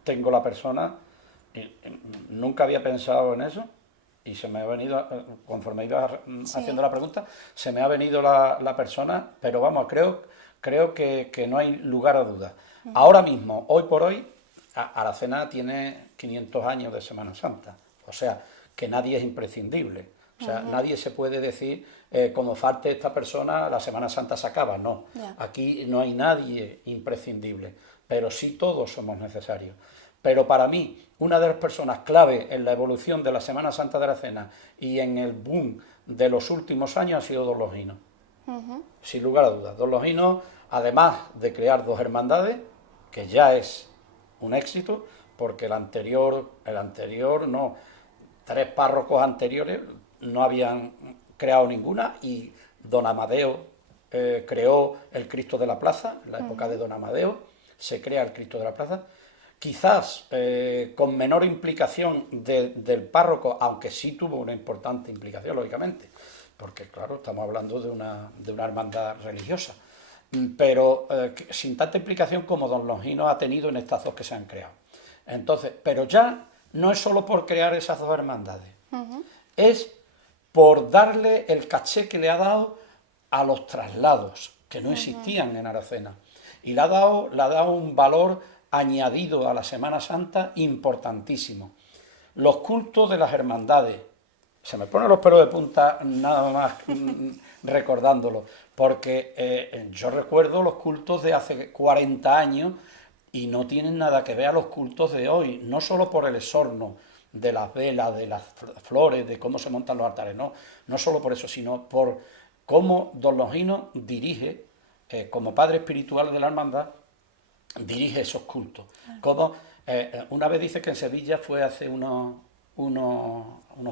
tengo la persona, nunca había pensado en eso, y se me ha venido, conforme iba haciendo la pregunta, se me ha venido la persona, pero vamos, creo que no hay lugar a dudas. Ahora mismo, hoy por hoy, Aracena tiene 500 años de Semana Santa, o sea, que nadie es imprescindible. O sea, nadie se puede decir, como falte esta persona, la Semana Santa se acaba. No, aquí no hay nadie imprescindible, pero sí todos somos necesarios. Pero para mí, una de las personas clave en la evolución de la Semana Santa de Aracena y en el boom de los últimos años ha sido Don Longino. Sin lugar a dudas. Don Longino, además de crear 2 hermandades, que ya es un éxito, porque el anterior no, 3 párrocos anteriores no habían creado ninguna, y Don Amadeo creó el Cristo de la Plaza, en la época de Don Amadeo se crea el Cristo de la Plaza, quizás con menor implicación del párroco, aunque sí tuvo una importante implicación, lógicamente, porque claro, estamos hablando de una hermandad religiosa, pero sin tanta implicación como Don Longino ha tenido en estas 2 que se han creado. Entonces, pero ya no es solo por crear esas 2 hermandades, es por darle el caché que le ha dado a los traslados, que no existían en Aracena, y le ha dado un valor añadido a la Semana Santa importantísimo. Los cultos de las hermandades, se me ponen los pelos de punta nada más recordándolo, porque yo recuerdo los cultos de hace 40 años y no tienen nada que ver a los cultos de hoy, no solo por el exorno de las velas, de las flores, de cómo se montan los altares, no solo por eso, sino por cómo Don Longino dirige, como padre espiritual de la hermandad, dirige esos cultos. Como una vez dice que en Sevilla fue hace unos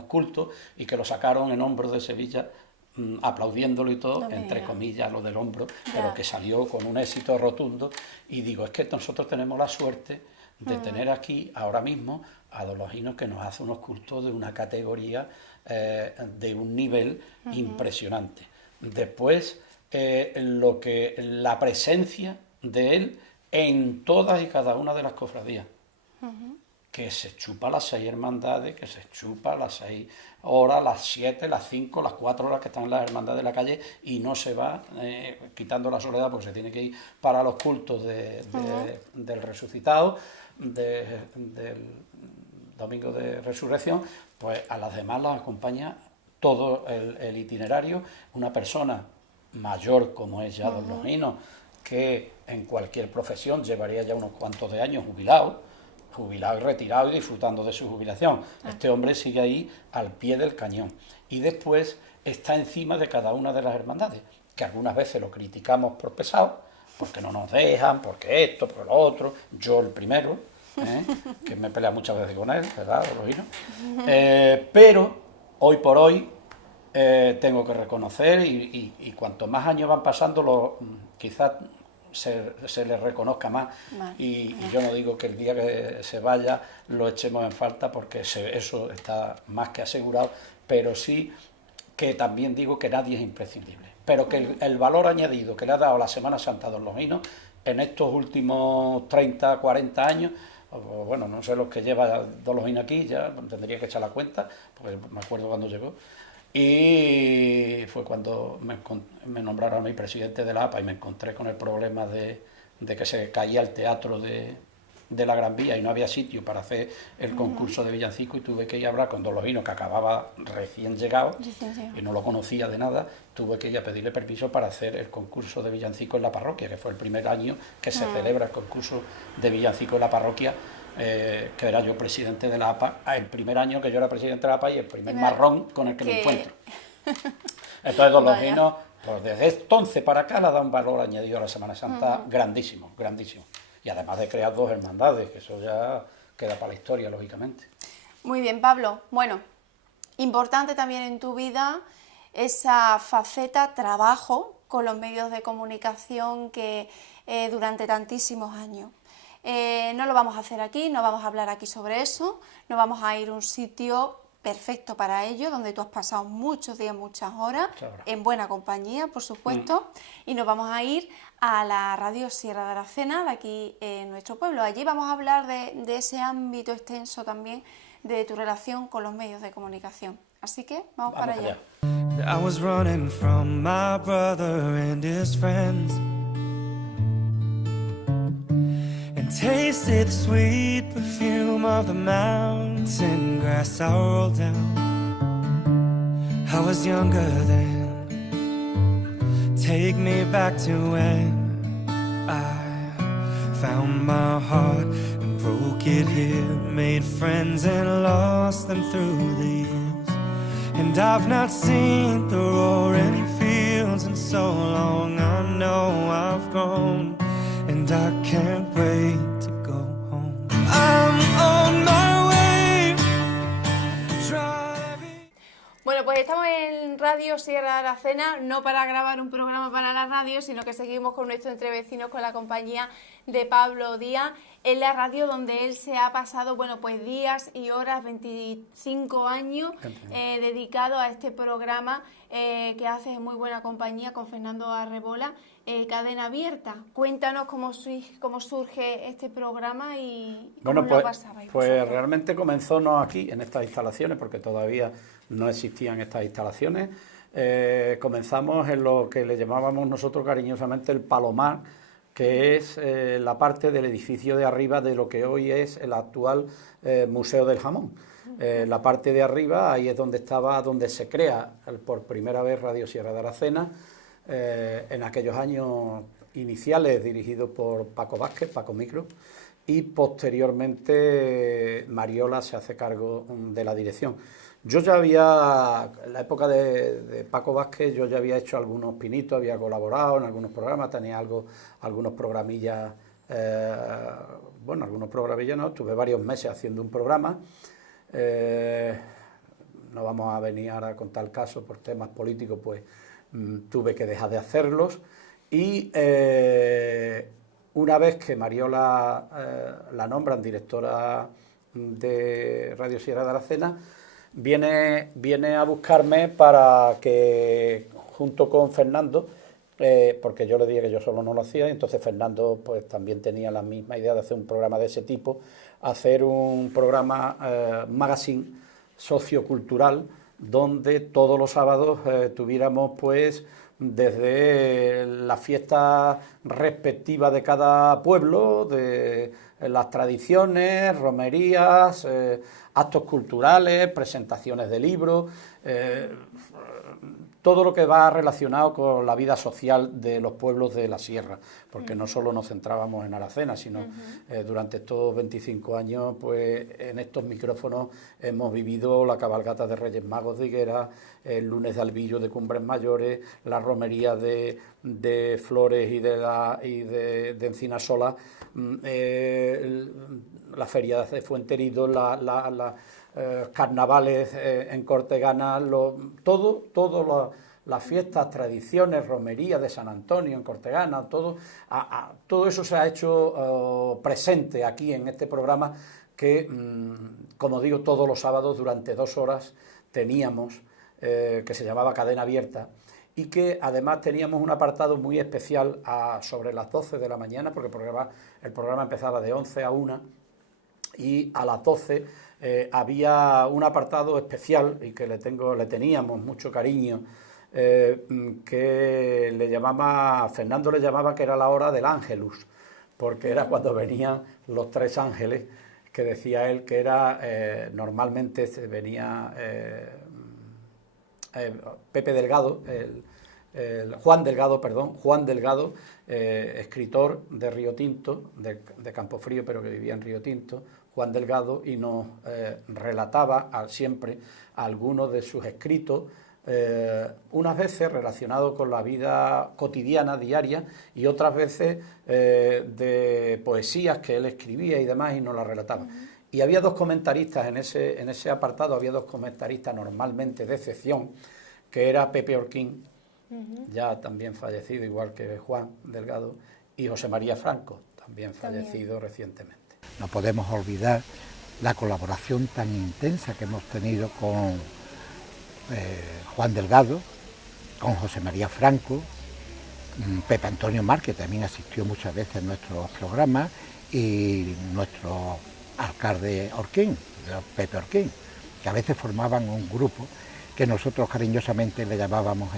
cultos y que lo sacaron en hombros de Sevilla aplaudiéndolo y todo, No me entre digas. comillas, lo del hombro, Ya. pero que salió con un éxito rotundo. Y digo, es que nosotros tenemos la suerte de tener aquí ahora mismo a don Longino, que nos hace unos cultos de una categoría, de un nivel impresionante. Después, la presencia de él en todas y cada una de las cofradías, que se chupa las 6 hermandades, que se chupa las 6 horas, las 7, las 5, las 4 horas que están en las hermandades de la calle, y no se va quitando la soledad porque se tiene que ir para los cultos del resucitado, del domingo de resurrección. Pues a las demás las acompaña todo el itinerario, una persona mayor como es ya don Longino, que en cualquier profesión llevaría ya unos cuantos de años jubilado y retirado y disfrutando de su jubilación. Este hombre sigue ahí al pie del cañón. Y después está encima de cada una de las hermandades, que algunas veces lo criticamos por pesado, porque no nos dejan, porque esto, por lo otro, yo el primero, que me pelea muchas veces con él, ¿verdad, Longino? Pero hoy por hoy tengo que reconocer, y cuanto más años van pasando, quizás se le reconozca más. Y yo no digo que el día que se vaya lo echemos en falta, porque eso está más que asegurado, pero sí que también digo que nadie es imprescindible, pero que el valor añadido que le ha dado la Semana Santa a don Longino en estos últimos 30, 40 años, o bueno, no sé los que lleva don Longino aquí, ya tendría que echar la cuenta, porque me acuerdo cuando llegó. Y fue cuando me nombraron a mí presidente de la APA, y me encontré con el problema de que se caía el teatro de la Gran Vía y no había sitio para hacer el concurso de villancico, y tuve que ir a hablar con don Longino, que acababa recién llegado y no lo conocía de nada. Tuve que ir a pedirle permiso para hacer el concurso de villancico en la parroquia, que fue el primer año que se celebra el concurso de villancico en la parroquia, que era yo presidente de la APA, el primer año que yo era presidente de la APA y el primer marrón con el que me encuentro. Entonces don Longino, pues desde entonces para acá le ha dado un valor añadido a la Semana Santa grandísimo, grandísimo. Y además de crear 2 hermandades, que eso ya queda para la historia, lógicamente. Muy bien, Pablo. Bueno, importante también en tu vida esa faceta trabajo con los medios de comunicación que durante tantísimos años. No lo vamos a hacer aquí, no vamos a hablar aquí sobre eso, nos vamos a ir a un sitio perfecto para ello, donde tú has pasado muchos días, muchas horas, Claro. en buena compañía, por supuesto, y nos vamos a ir a la radio Sierra de Aracena, de aquí en nuestro pueblo. Allí vamos a hablar de ese ámbito extenso también de tu relación con los medios de comunicación. Así que vamos para allá. I was running from my brother and his friends, and tasted the sweet perfume of the mountain grass I rolled down. I was younger then. Take me back to when I found my heart and broke it here, made friends and lost them through the years. And I've not seen the roaring fields in so long. I know I've grown, and I can't wait to go home. I'm on my way, driving. Bueno, pues estamos en Radio Sierra de Aracena, no para grabar un programa para la radio, sino que seguimos con nuestro Entre Vecinos, con la compañía de Pablo Díaz, en la radio donde él se ha pasado, bueno, pues días y horas, 25 años dedicado a este programa que hace en muy buena compañía con Fernando Arrebola, Cadena Abierta. Cuéntanos cómo surge este programa y cómo Bueno, lo pasabais pues vosotros. realmente comenzó no aquí, en estas instalaciones, porque todavía no existían estas instalaciones. Comenzamos en lo que le llamábamos nosotros cariñosamente el Palomar, que es la parte del edificio de arriba de lo que hoy es el actual Museo del Jamón. La parte de arriba, ahí es donde se crea por primera vez Radio Sierra de Aracena, en aquellos años iniciales dirigido por Paco Vázquez, Paco Micro, y posteriormente Mariola se hace cargo de la dirección. Yo ya había, en la época de Paco Vázquez, yo ya había hecho algunos pinitos, había colaborado en algunos programas, tenía algunos programillas, algunos programillas no, estuve varios meses haciendo un programa, no vamos a venir ahora a contar el caso por temas políticos, pues tuve que dejar de hacerlos. Y una vez que Mariola la nombran directora de Radio Sierra de Aracena, viene a buscarme para que, junto con Fernando, porque yo le dije que yo solo no lo hacía, y entonces Fernando pues también tenía la misma idea de hacer un programa de ese tipo, hacer un programa magazine sociocultural, donde todos los sábados tuviéramos pues desde las fiestas respectivas de cada pueblo, de las tradiciones, romerías, actos culturales, presentaciones de libros, todo lo que va relacionado con la vida social de los pueblos de la sierra, porque no solo nos centrábamos en Aracena, sino durante estos 25 años, pues en estos micrófonos hemos vivido la cabalgata de Reyes Magos de Higuera, el lunes de Albillo de Cumbres Mayores, la romería de Flores y de Encinasola, la feria de Fuenterido, carnavales en Cortegana, las fiestas, tradiciones, romerías de San Antonio en Cortegana, todo eso se ha hecho presente aquí en este programa que, como digo, todos los sábados durante 2 horas teníamos, que se llamaba Cadena Abierta, y que además teníamos un apartado muy especial sobre las 12 de la mañana, porque el programa empezaba de 11 a 1, y a las 12 había un apartado especial y que le teníamos mucho cariño, que Fernando le llamaba que era la hora del Ángelus, porque era cuando venían los 3 ángeles, que decía él que era, normalmente venía Pepe Delgado, Juan Delgado, escritor de Río Tinto, de Campofrío, pero que vivía en Río Tinto, Juan Delgado, y nos relataba siempre algunos de sus escritos, unas veces relacionados con la vida cotidiana, diaria, y otras veces de poesías que él escribía y demás, y nos las relataba. Y había 2 comentaristas en ese apartado, había 2 comentaristas normalmente de excepción, que era Pepe Orquín, ya también fallecido, igual que Juan Delgado, y José María Franco, también fallecido recientemente. No podemos olvidar la colaboración tan intensa que hemos tenido con Juan Delgado, con José María Franco, Pepe Antonio Mar, que también asistió muchas veces a nuestros programas, y nuestro alcalde Orquín, Pepe Orquín, que a veces formaban un grupo que nosotros cariñosamente le llamábamos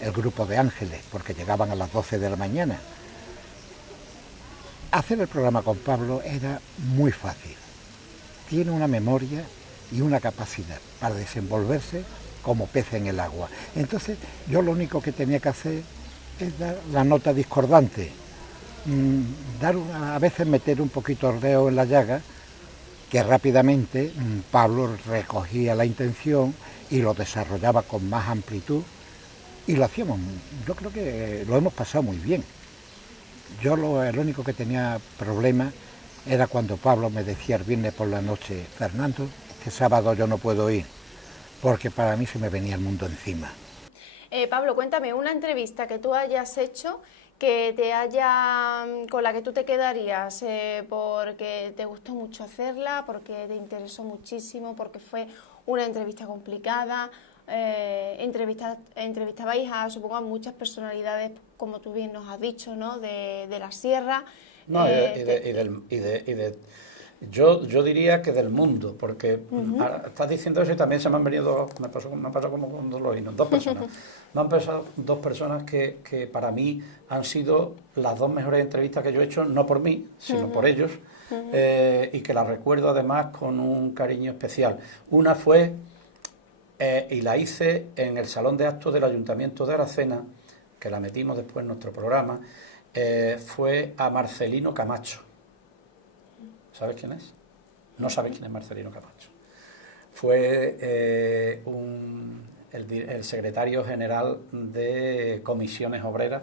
el grupo de ángeles, porque llegaban a las 12 de la mañana. Hacer el programa con Pablo era muy fácil. Tiene una memoria y una capacidad para desenvolverse como pez en el agua. Entonces yo lo único que tenía que hacer es dar la nota discordante, a veces meter un poquito el dedo en la llaga, que rápidamente Pablo recogía la intención y lo desarrollaba con más amplitud, y lo hacíamos. Yo creo que lo hemos pasado muy bien. Yo el único que tenía problema era cuando Pablo me decía el viernes por la noche: Fernando, este sábado yo no puedo ir, porque para mí se me venía el mundo encima. Pablo, cuéntame una entrevista que tú hayas hecho con la que tú te quedarías, porque te gustó mucho hacerla, porque te interesó muchísimo, porque fue una entrevista complicada. Entrevistabais supongo, a muchas personalidades, como tú bien nos has dicho, ¿no?, de la sierra. No, yo diría que del mundo, porque estás diciendo eso y también se me han venido, me pasó como con los hinos, 2 personas. Me han pasado 2 personas que para mí han sido las 2 mejores entrevistas que yo he hecho, no por mí, sino por ellos, y que las recuerdo además con un cariño especial. Una fue, y la hice en el Salón de Actos del Ayuntamiento de Aracena, que la metimos después en nuestro programa, fue a Marcelino Camacho. ¿Sabes quién es? No sabes quién es Marcelino Camacho. Fue el secretario general de Comisiones Obreras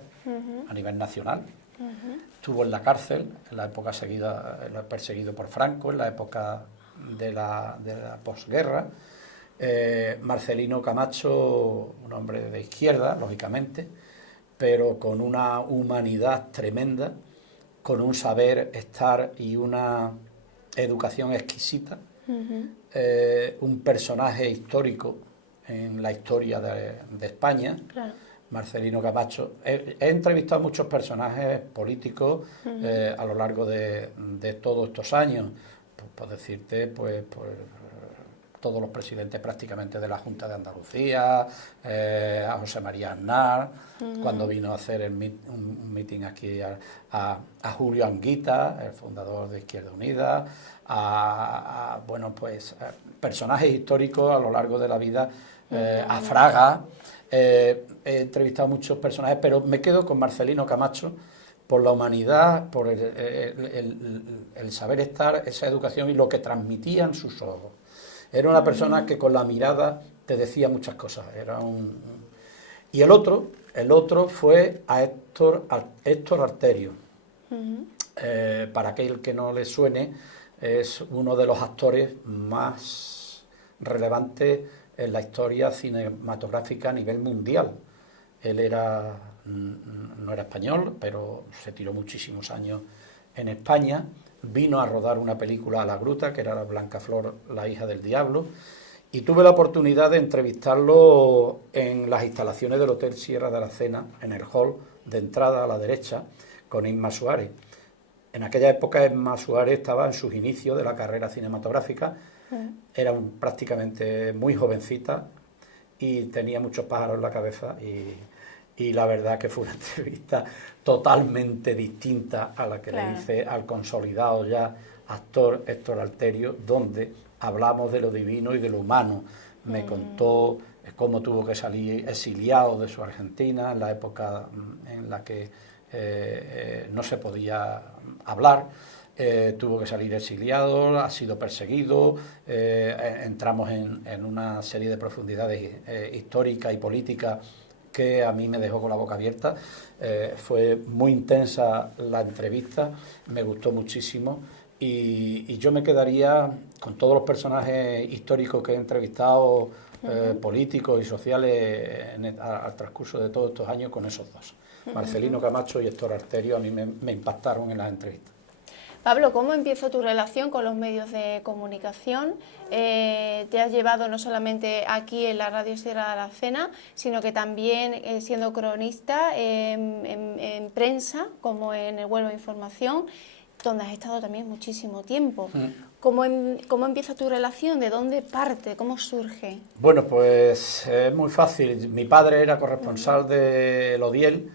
a nivel nacional. Estuvo en la cárcel en la época perseguido por Franco, en la época de la posguerra, Marcelino Camacho, un hombre de izquierda, lógicamente, pero con una humanidad tremenda, con un saber estar y una educación exquisita, un personaje histórico en la historia de España, Claro. Marcelino Camacho. He entrevistado a muchos personajes políticos a lo largo de todos estos años, por decirte, pues todos los presidentes prácticamente de la Junta de Andalucía, a José María Aznar, cuando vino a hacer un meeting aquí a Julio Anguita, el fundador de Izquierda Unida, bueno, pues personajes históricos a lo largo de la vida, a Fraga. He entrevistado a muchos personajes, pero me quedo con Marcelino Camacho por la humanidad, por el saber estar, esa educación y lo que transmitían sus ojos. Era una persona que con la mirada te decía muchas cosas. Y el otro fue a Héctor Alterio. Para aquel que no le suene, es uno de los actores más relevantes en la historia cinematográfica a nivel mundial. Él no era español, pero se tiró muchísimos años en España. Vino a rodar una película a La Gruta, que era La Blancaflor, la hija del diablo, y tuve la oportunidad de entrevistarlo en las instalaciones del Hotel Sierra de Aracena, en el hall de entrada a la derecha, con Inma Suárez. En aquella época Inma Suárez estaba en sus inicios de la carrera cinematográfica, era prácticamente muy jovencita y tenía muchos pájaros en la cabeza, y la verdad que fue una entrevista totalmente distinta a la que le hice al consolidado ya actor Héctor Alterio, donde hablamos de lo divino y de lo humano. Me contó cómo tuvo que salir exiliado de su Argentina en la época en la que no se podía hablar. Tuvo que salir exiliado, ha sido perseguido, entramos en una serie de profundidades históricas y políticas que a mí me dejó con la boca abierta. Fue muy intensa la entrevista, me gustó muchísimo, y yo me quedaría con todos los personajes históricos que he entrevistado, políticos y sociales al transcurso de todos estos años, con esos dos. Marcelino Camacho y Héctor Alterio a mí me impactaron en las entrevistas. Pablo, ¿cómo empieza tu relación con los medios de comunicación? Te has llevado no solamente aquí en la Radio Sierra de Aracena, sino que también siendo cronista en prensa, como en el Huelva Información, donde has estado también muchísimo tiempo. ¿Cómo empieza tu relación? ¿De dónde parte? ¿Cómo surge? Bueno, pues es muy fácil. Mi padre era corresponsal de Lodiel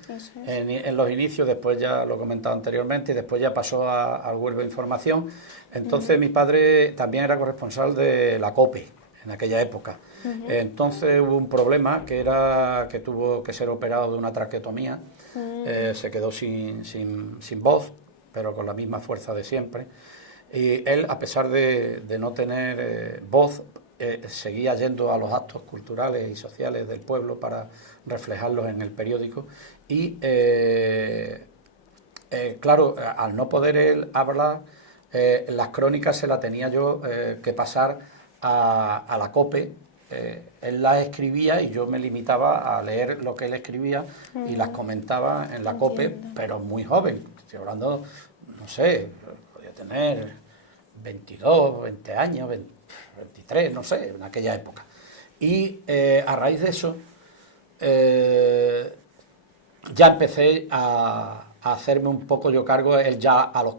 en los inicios, después ya lo he comentado anteriormente, y después ya pasó al Huelva Información. Entonces mi padre también era corresponsal de la COPE en aquella época. Entonces hubo un problema, que era que tuvo que ser operado de una traqueotomía. Se quedó sin voz, pero con la misma fuerza de siempre. Y él, a pesar de no tener voz, seguía yendo a los actos culturales y sociales del pueblo para reflejarlos en el periódico. Y claro, al no poder él hablar, las crónicas se las tenía yo que pasar a la COPE. Él las escribía y yo me limitaba a leer lo que él escribía y las comentaba en la COPE, pero muy joven. Estoy hablando, no sé, podía tener 22, 20 años, 23, no sé, en aquella época. Y a raíz de eso ya empecé a hacerme un poco yo cargo. Él ya a los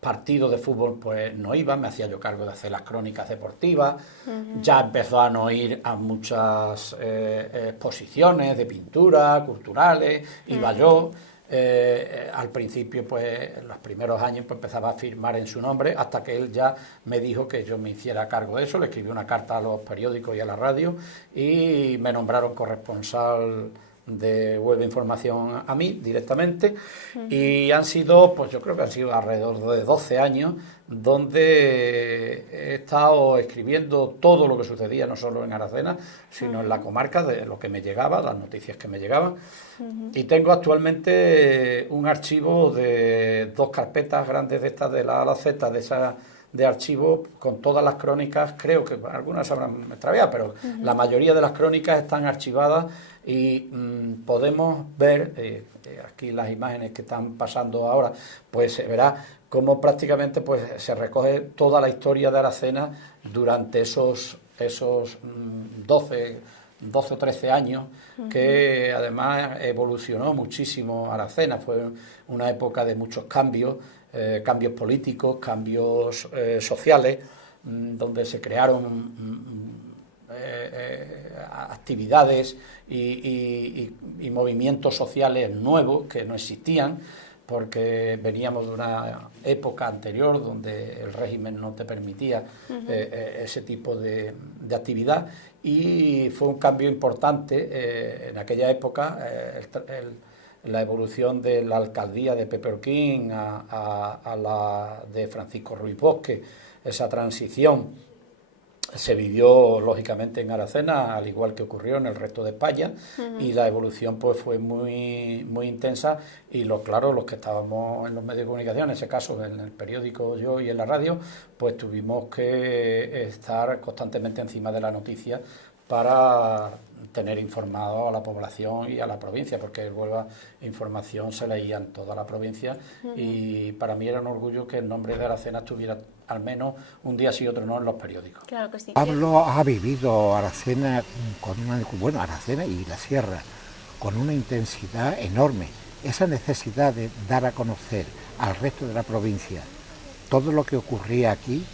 partidos de fútbol pues no iba, me hacía yo cargo de hacer las crónicas deportivas. Ya empezó a no ir a muchas exposiciones de pintura, culturales, iba yo. Al principio, pues en los primeros años, pues empezaba a firmar en su nombre, hasta que él ya me dijo que yo me hiciera cargo de eso. Le escribí una carta a los periódicos y a la radio y me nombraron corresponsal de Huelva Información a mí directamente. Y han sido, pues yo creo que han sido alrededor de 12 años donde he estado escribiendo todo lo que sucedía, no solo en Aracena, sino en la comarca, de lo que me llegaba, las noticias que me llegaban. Y tengo actualmente un archivo de 2 carpetas grandes de estas, de la A a la Z, de de archivo con todas las crónicas, creo que algunas se habrán extraviado, pero la mayoría de las crónicas están archivadas y podemos ver, aquí las imágenes que están pasando ahora, pues se verá cómo prácticamente pues, se recoge toda la historia de Aracena durante esos 12 o 13 años, que además evolucionó muchísimo Aracena. Fue una época de muchos cambios, cambios políticos, cambios sociales, donde se crearon actividades y movimientos sociales nuevos que no existían, porque veníamos de una época anterior donde el régimen no te permitía ese tipo de actividad, y fue un cambio importante en aquella época, la evolución de la alcaldía de Pepe Orquín a la de Francisco Ruiz Bosque. Esa transición se vivió lógicamente en Aracena, al igual que ocurrió en el resto de España, y la evolución pues fue muy intensa, y los que estábamos en los medios de comunicación, en ese caso en el periódico yo y en la radio, pues tuvimos que estar constantemente encima de la noticia para tener informado a la población y a la provincia, porque el Huelva Información se leía en toda la provincia, y para mí era un orgullo que el nombre de Aracena estuviera al menos un día sí y otro no en los periódicos. Claro que sí. Pablo ha vivido Aracena Aracena y la sierra con una intensidad enorme. Esa necesidad de dar a conocer al resto de la provincia todo lo que ocurría aquí,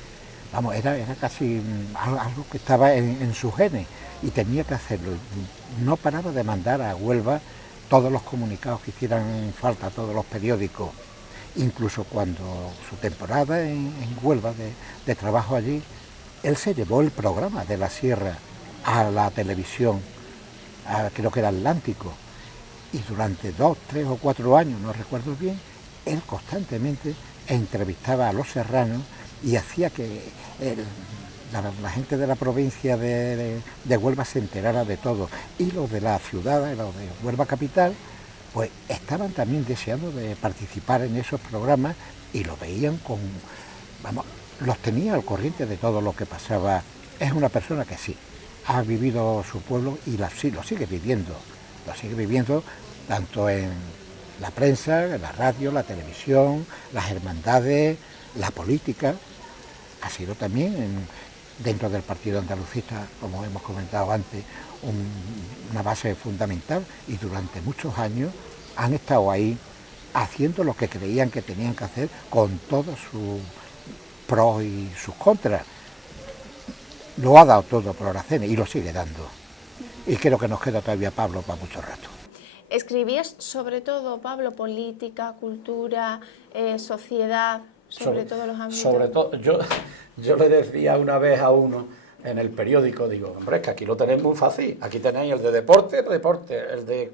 vamos, era casi algo que estaba en sus genes, y tenía que hacerlo. No paraba de mandar a Huelva todos los comunicados que hicieran falta, todos los periódicos. Incluso cuando su temporada en Huelva de trabajo allí, él se llevó el programa de la sierra a la televisión, creo que era Atlántico, y durante 2, 3 o 4 años, no recuerdo bien, él constantemente entrevistaba a los serranos y hacía que la gente de la provincia de Huelva se enterara de todo, y los de la ciudad, los de Huelva capital, pues estaban también deseando de participar en esos programas, y lo veían los tenía al corriente de todo lo que pasaba. Es una persona que sí, ha vivido su pueblo y sí, lo sigue viviendo tanto en la prensa, en la radio, la televisión, las hermandades, la política. Ha sido también dentro del Partido Andalucista, como hemos comentado antes, una base fundamental, y durante muchos años han estado ahí haciendo lo que creían que tenían que hacer, con todos sus pros y sus contras. Lo ha dado todo por Aracena y lo sigue dando, y creo que nos queda todavía, Pablo, para mucho rato. Escribías sobre todo, Pablo, política, cultura, sociedad, sobre todos los ámbitos. Sobre todo, yo le decía una vez a uno en el periódico, digo, hombre, es que aquí lo tenéis muy fácil, aquí tenéis el de deporte, el de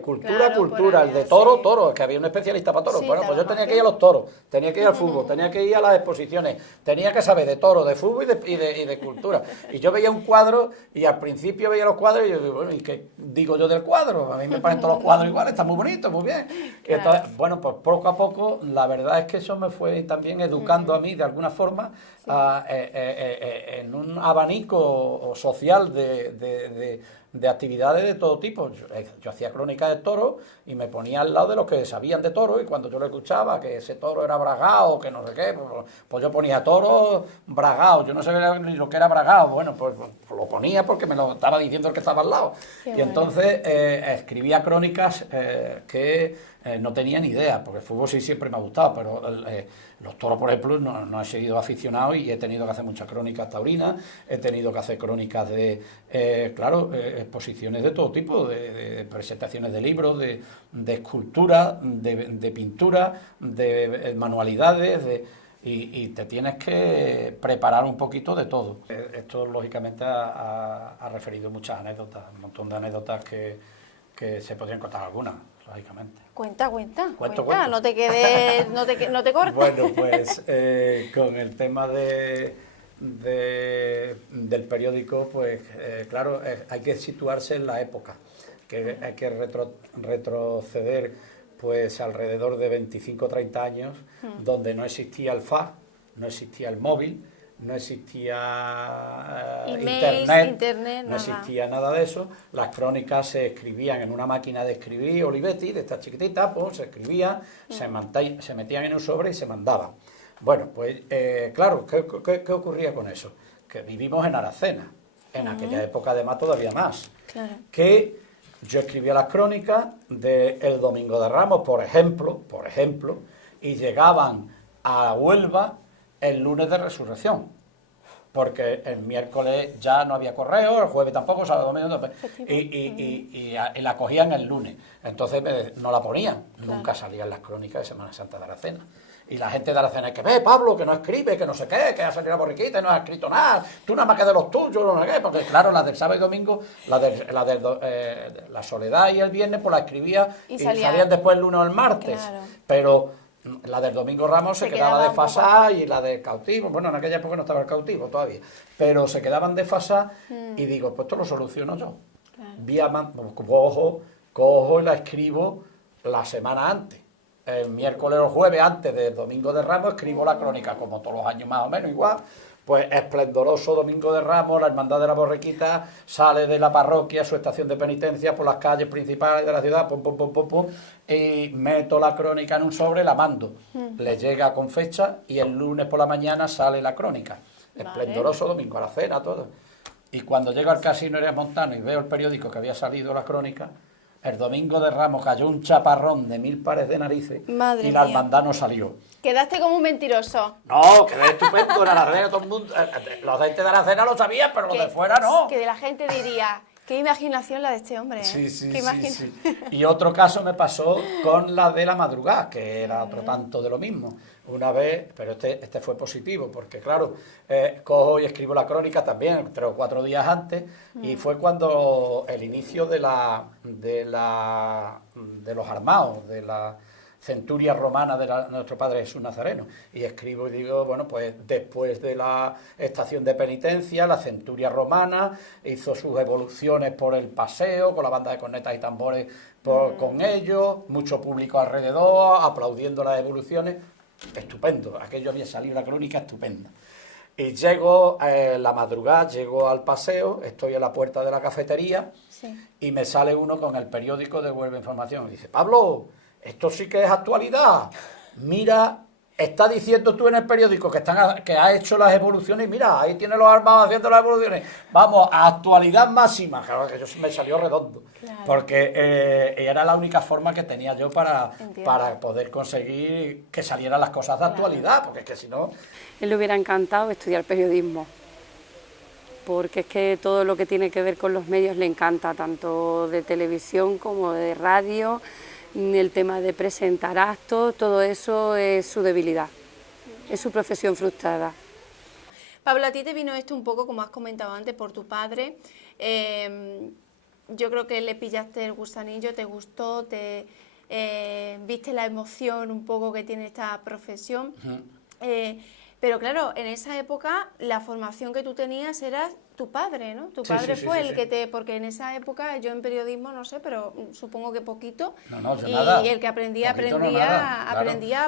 cultura, cultura, el de toro, es que había un especialista para toros. Bueno, pues yo tenía que ir a los toros, tenía que ir al fútbol, tenía que ir a las exposiciones, tenía que saber de toro, de fútbol y de cultura. Y yo veía un cuadro, y al principio veía los cuadros, y yo digo, bueno, ¿y qué digo yo del cuadro? A mí me parecen todos los cuadros iguales, están muy bonitos, muy bien. Y entonces, bueno, pues poco a poco, la verdad es que eso me fue también educando a mí, de alguna forma, en un abanico social de actividades de todo tipo. Yo hacía crónicas de toros y me ponía al lado de los que sabían de toros, y cuando yo le escuchaba que ese toro era bragao, que no sé qué, pues yo ponía toro bragao. Yo no sabía ni lo que era bragao, bueno, pues lo ponía porque me lo estaba diciendo el que estaba al lado. Qué y entonces escribía crónicas que no tenía ni idea, porque el fútbol sí siempre me ha gustado, pero los toros, por ejemplo, no he sido aficionado, y he tenido que hacer muchas crónicas taurinas, he tenido que hacer crónicas de, exposiciones de todo tipo, de presentaciones de libros, de escultura, de pintura, de manualidades, y te tienes que preparar un poquito de todo. Esto, lógicamente, ha referido muchas anécdotas, un montón de anécdotas que se podrían contar algunas, lógicamente. Cuenta. Cuento. No te quedes, no te cortes. Bueno, pues con el tema del periódico, pues claro, hay que situarse en la época, que hay que retroceder pues alrededor de 25 o 30 años, donde no existía el FA, no existía el móvil, no existía Emails, internet, no nada. existía nada de eso. Las crónicas se escribían en una máquina de escribir Olivetti, de esta chiquitita, pues se escribía, se metían en un sobre y se mandaban. Bueno, pues claro, ¿qué ocurría con eso? Que vivimos en Aracena, en aquella época además todavía más, Claro. que yo escribía las crónicas del Domingo de Ramos, por ejemplo, y llegaban a Huelva el lunes de Resurrección, porque el miércoles ya no había correo, el jueves tampoco, sábado, domingo, y la cogían el lunes. Entonces no la ponían, nunca salían las crónicas de Semana Santa de Aracena. Y la gente de Aracena, que ve, Pablo, que no escribe, que no sé qué, que ha salido la borriquita y no ha escrito nada, tú nada más que de los tuyos, no sé qué, porque claro, las del sábado y domingo, la Soledad y el viernes, pues la escribía y salían después el lunes o el martes. Claro. Pero la del Domingo Ramos se quedaba quedaba desfasada y la del cautivo, bueno, en aquella época no estaba el cautivo todavía, pero se quedaban desfasadas y digo, pues esto lo soluciono yo. Cojo y la escribo la semana antes. El miércoles o jueves antes del Domingo de Ramos escribo la crónica, como todos los años más o menos igual. Pues esplendoroso Domingo de Ramos, la Hermandad de la Borriquita sale de la parroquia, su estación de penitencia, por las calles principales de la ciudad, y meto la crónica en un sobre, la mando. Le llega con fecha y el lunes por la mañana sale la crónica. Esplendoroso Domingo, a la cena, todo. Y cuando llego al Casino Arias Montano y veo el periódico que había salido la crónica, el Domingo de Ramos cayó un chaparrón de 1000 pares de narices. Madre y la mía. hermandad no salió. Quedaste como un mentiroso. No, quedé estupendo en Aracena, todo el mundo. Los de de Aracena lo sabían, pero los de fuera no. Que de la gente diría, qué imaginación la de este hombre, ¿eh? Sí. Qué Y otro caso me pasó con la de la madrugada, que era otro tanto de lo mismo. Una vez, pero este fue positivo, porque claro, cojo y escribo la crónica también 3 o 4 días antes, y fue cuando el inicio de los armados, de la centuria romana de nuestro Padre Jesús Nazareno. Y escribo y digo, bueno, pues después de la estación de penitencia, la centuria romana hizo sus evoluciones por el paseo, con la banda de cornetas y tambores con ellos, mucho público alrededor, aplaudiendo las evoluciones. Estupendo, aquello había salido la crónica estupenda. Y llego la madrugada, llego al paseo, estoy en la puerta de la cafetería y me sale uno con el periódico de Huelva Información. Y dice, Pablo, esto sí que es actualidad. Mira, está diciendo tú en el periódico que ha hecho las evoluciones y mira, ahí tiene los armados haciendo las evoluciones. Vamos, actualidad máxima. Claro, que me salió redondo. Claro. Porque era la única forma que tenía yo para poder conseguir que salieran las cosas de actualidad, porque es que si no... Él le hubiera encantado estudiar periodismo, porque es que todo lo que tiene que ver con los medios le encanta, tanto de televisión como de radio, el tema de presentar actos, todo eso es su debilidad, es su profesión frustrada. Pablo, a ti te vino esto un poco, como has comentado antes, por tu padre. Yo creo que le pillaste el gusanillo, te gustó, viste la emoción un poco que tiene esta profesión. Pero claro, en esa época la formación que tú tenías era tu padre, ¿no? Tu padre fue el que te... Porque en esa época yo en periodismo no sé, pero supongo que poquito. Yo y nada. el que aprendía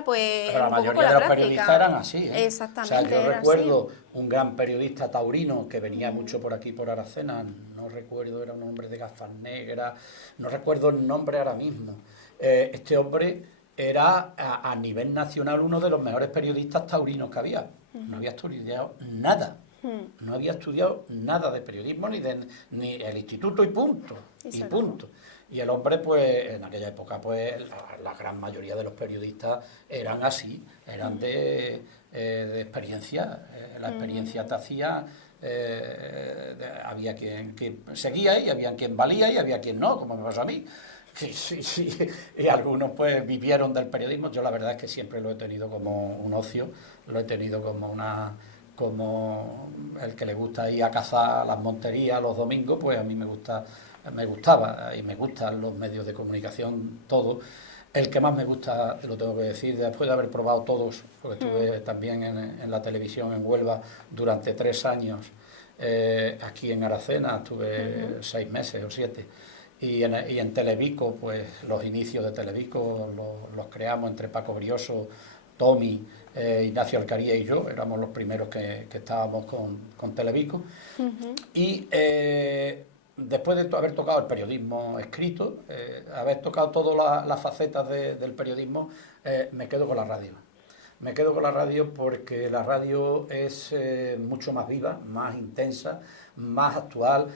Pues pero la mayoría de los periodistas eran así, ¿eh? Exactamente. O sea, yo era recuerdo así. un gran periodista taurino que venía mucho por aquí, por Aracena, no recuerdo, era un hombre de gafas negras, no recuerdo el nombre ahora mismo. Este hombre era a nivel nacional uno de los mejores periodistas taurinos que había. No había estudiado nada. No había estudiado nada de periodismo ni el instituto y punto. Y el hombre, pues, en aquella época, pues, la gran mayoría de los periodistas eran así, eran de experiencia. La experiencia te hacía, había quien seguía y había quien valía y había quien no, como me pasó a mí. Sí. Y algunos pues vivieron del periodismo. Yo la verdad es que siempre lo he tenido como un ocio, lo he tenido como el que le gusta ir a cazar las monterías los domingos, pues a mí me gustaba y me gustan los medios de comunicación, todo. El que más me gusta, lo tengo que decir, después de haber probado todos, porque estuve también en la televisión en Huelva durante 3 años, aquí en Aracena estuve 6 meses o 7. Y en Televico, pues los inicios de Televico los creamos entre Paco Brioso, Tommy, Ignacio Alcaría y yo, éramos los primeros que estábamos con Televico. Y después de haber tocado el periodismo escrito, haber tocado todas las facetas del periodismo, me quedo con la radio. Me quedo con la radio porque la radio es mucho más viva, más intensa, más actual,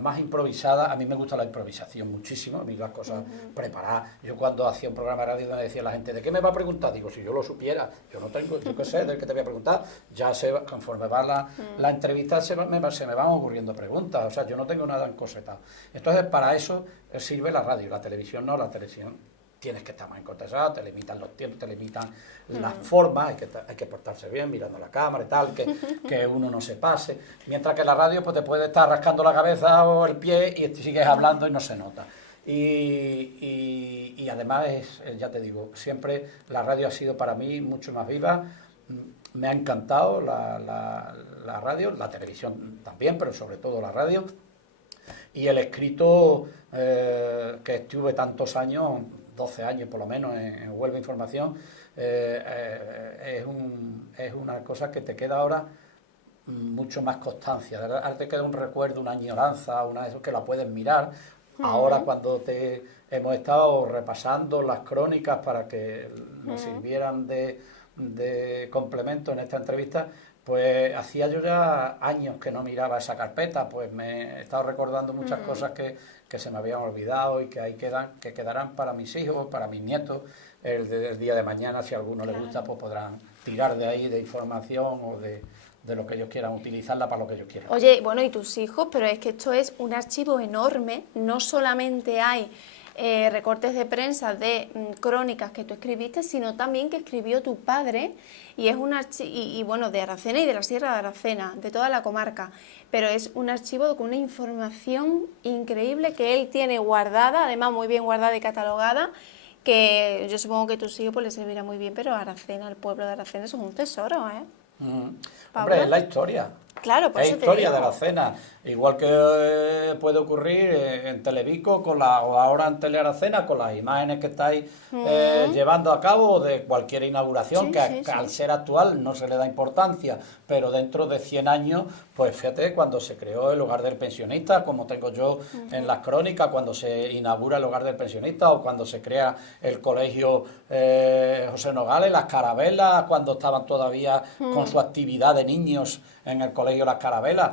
más improvisada. A mí me gusta la improvisación muchísimo, a mí las cosas preparadas. Yo cuando hacía un programa de radio me decía la gente, ¿de qué me va a preguntar? Digo, si yo lo supiera, yo no tengo, yo qué sé, del que te voy a preguntar. Ya conforme va la entrevista se me van ocurriendo preguntas, o sea, yo no tengo nada encosetado. Entonces, para eso sirve la radio, la televisión no, la televisión tienes que estar más encortesado, te limitan los tiempos, te limitan las formas, hay que portarse bien mirando la cámara y tal, que uno no se pase. Mientras que la radio pues te puede estar rascando la cabeza o el pie y sigues hablando y no se nota. Y además, ya te digo, siempre la radio ha sido para mí mucho más viva. Me ha encantado la radio, la televisión también, pero sobre todo la radio. Y el escrito, que estuve tantos años, 12 años por lo menos en Huelva Información, es una cosa que te queda ahora mucho más constancia. Ahora te queda un recuerdo, una añoranza, una de esos que la puedes mirar. Ahora cuando hemos estado repasando las crónicas para que nos sirvieran de complemento en esta entrevista, pues hacía yo ya años que no miraba esa carpeta, pues me he estado recordando muchas cosas que se me habían olvidado y que ahí quedarán para mis hijos, para mis nietos, el día de mañana, si a alguno les gusta, pues podrán tirar de ahí de información o de lo que ellos quieran, utilizarla para lo que ellos quieran. Oye, bueno, y tus hijos, pero es que esto es un archivo enorme, no solamente hay recortes de prensa de crónicas que tú escribiste, sino también que escribió tu padre, y es un archivo, bueno, de Aracena y de la Sierra de Aracena, de toda la comarca, pero es un archivo con una información increíble que él tiene guardada, además muy bien guardada y catalogada, que yo supongo que a tus hijos pues les servirá muy bien, pero Aracena, el pueblo de Aracena, es un tesoro, ¿eh? Hombre, es la historia. Claro, por es eso te historia digo. de Aracena, igual que puede ocurrir en Televico o ahora en Telearacena con las imágenes que estáis llevando a cabo de cualquier inauguración, Sí, que al ser actual no se le da importancia, pero dentro de 100 años, pues fíjate, cuando se creó el Hogar del Pensionista, como tengo yo en las crónicas, cuando se inaugura el Hogar del Pensionista o cuando se crea el Colegio José Nogales, las Carabelas, cuando estaban todavía con su actividad de niños en el Colegio Las Carabelas.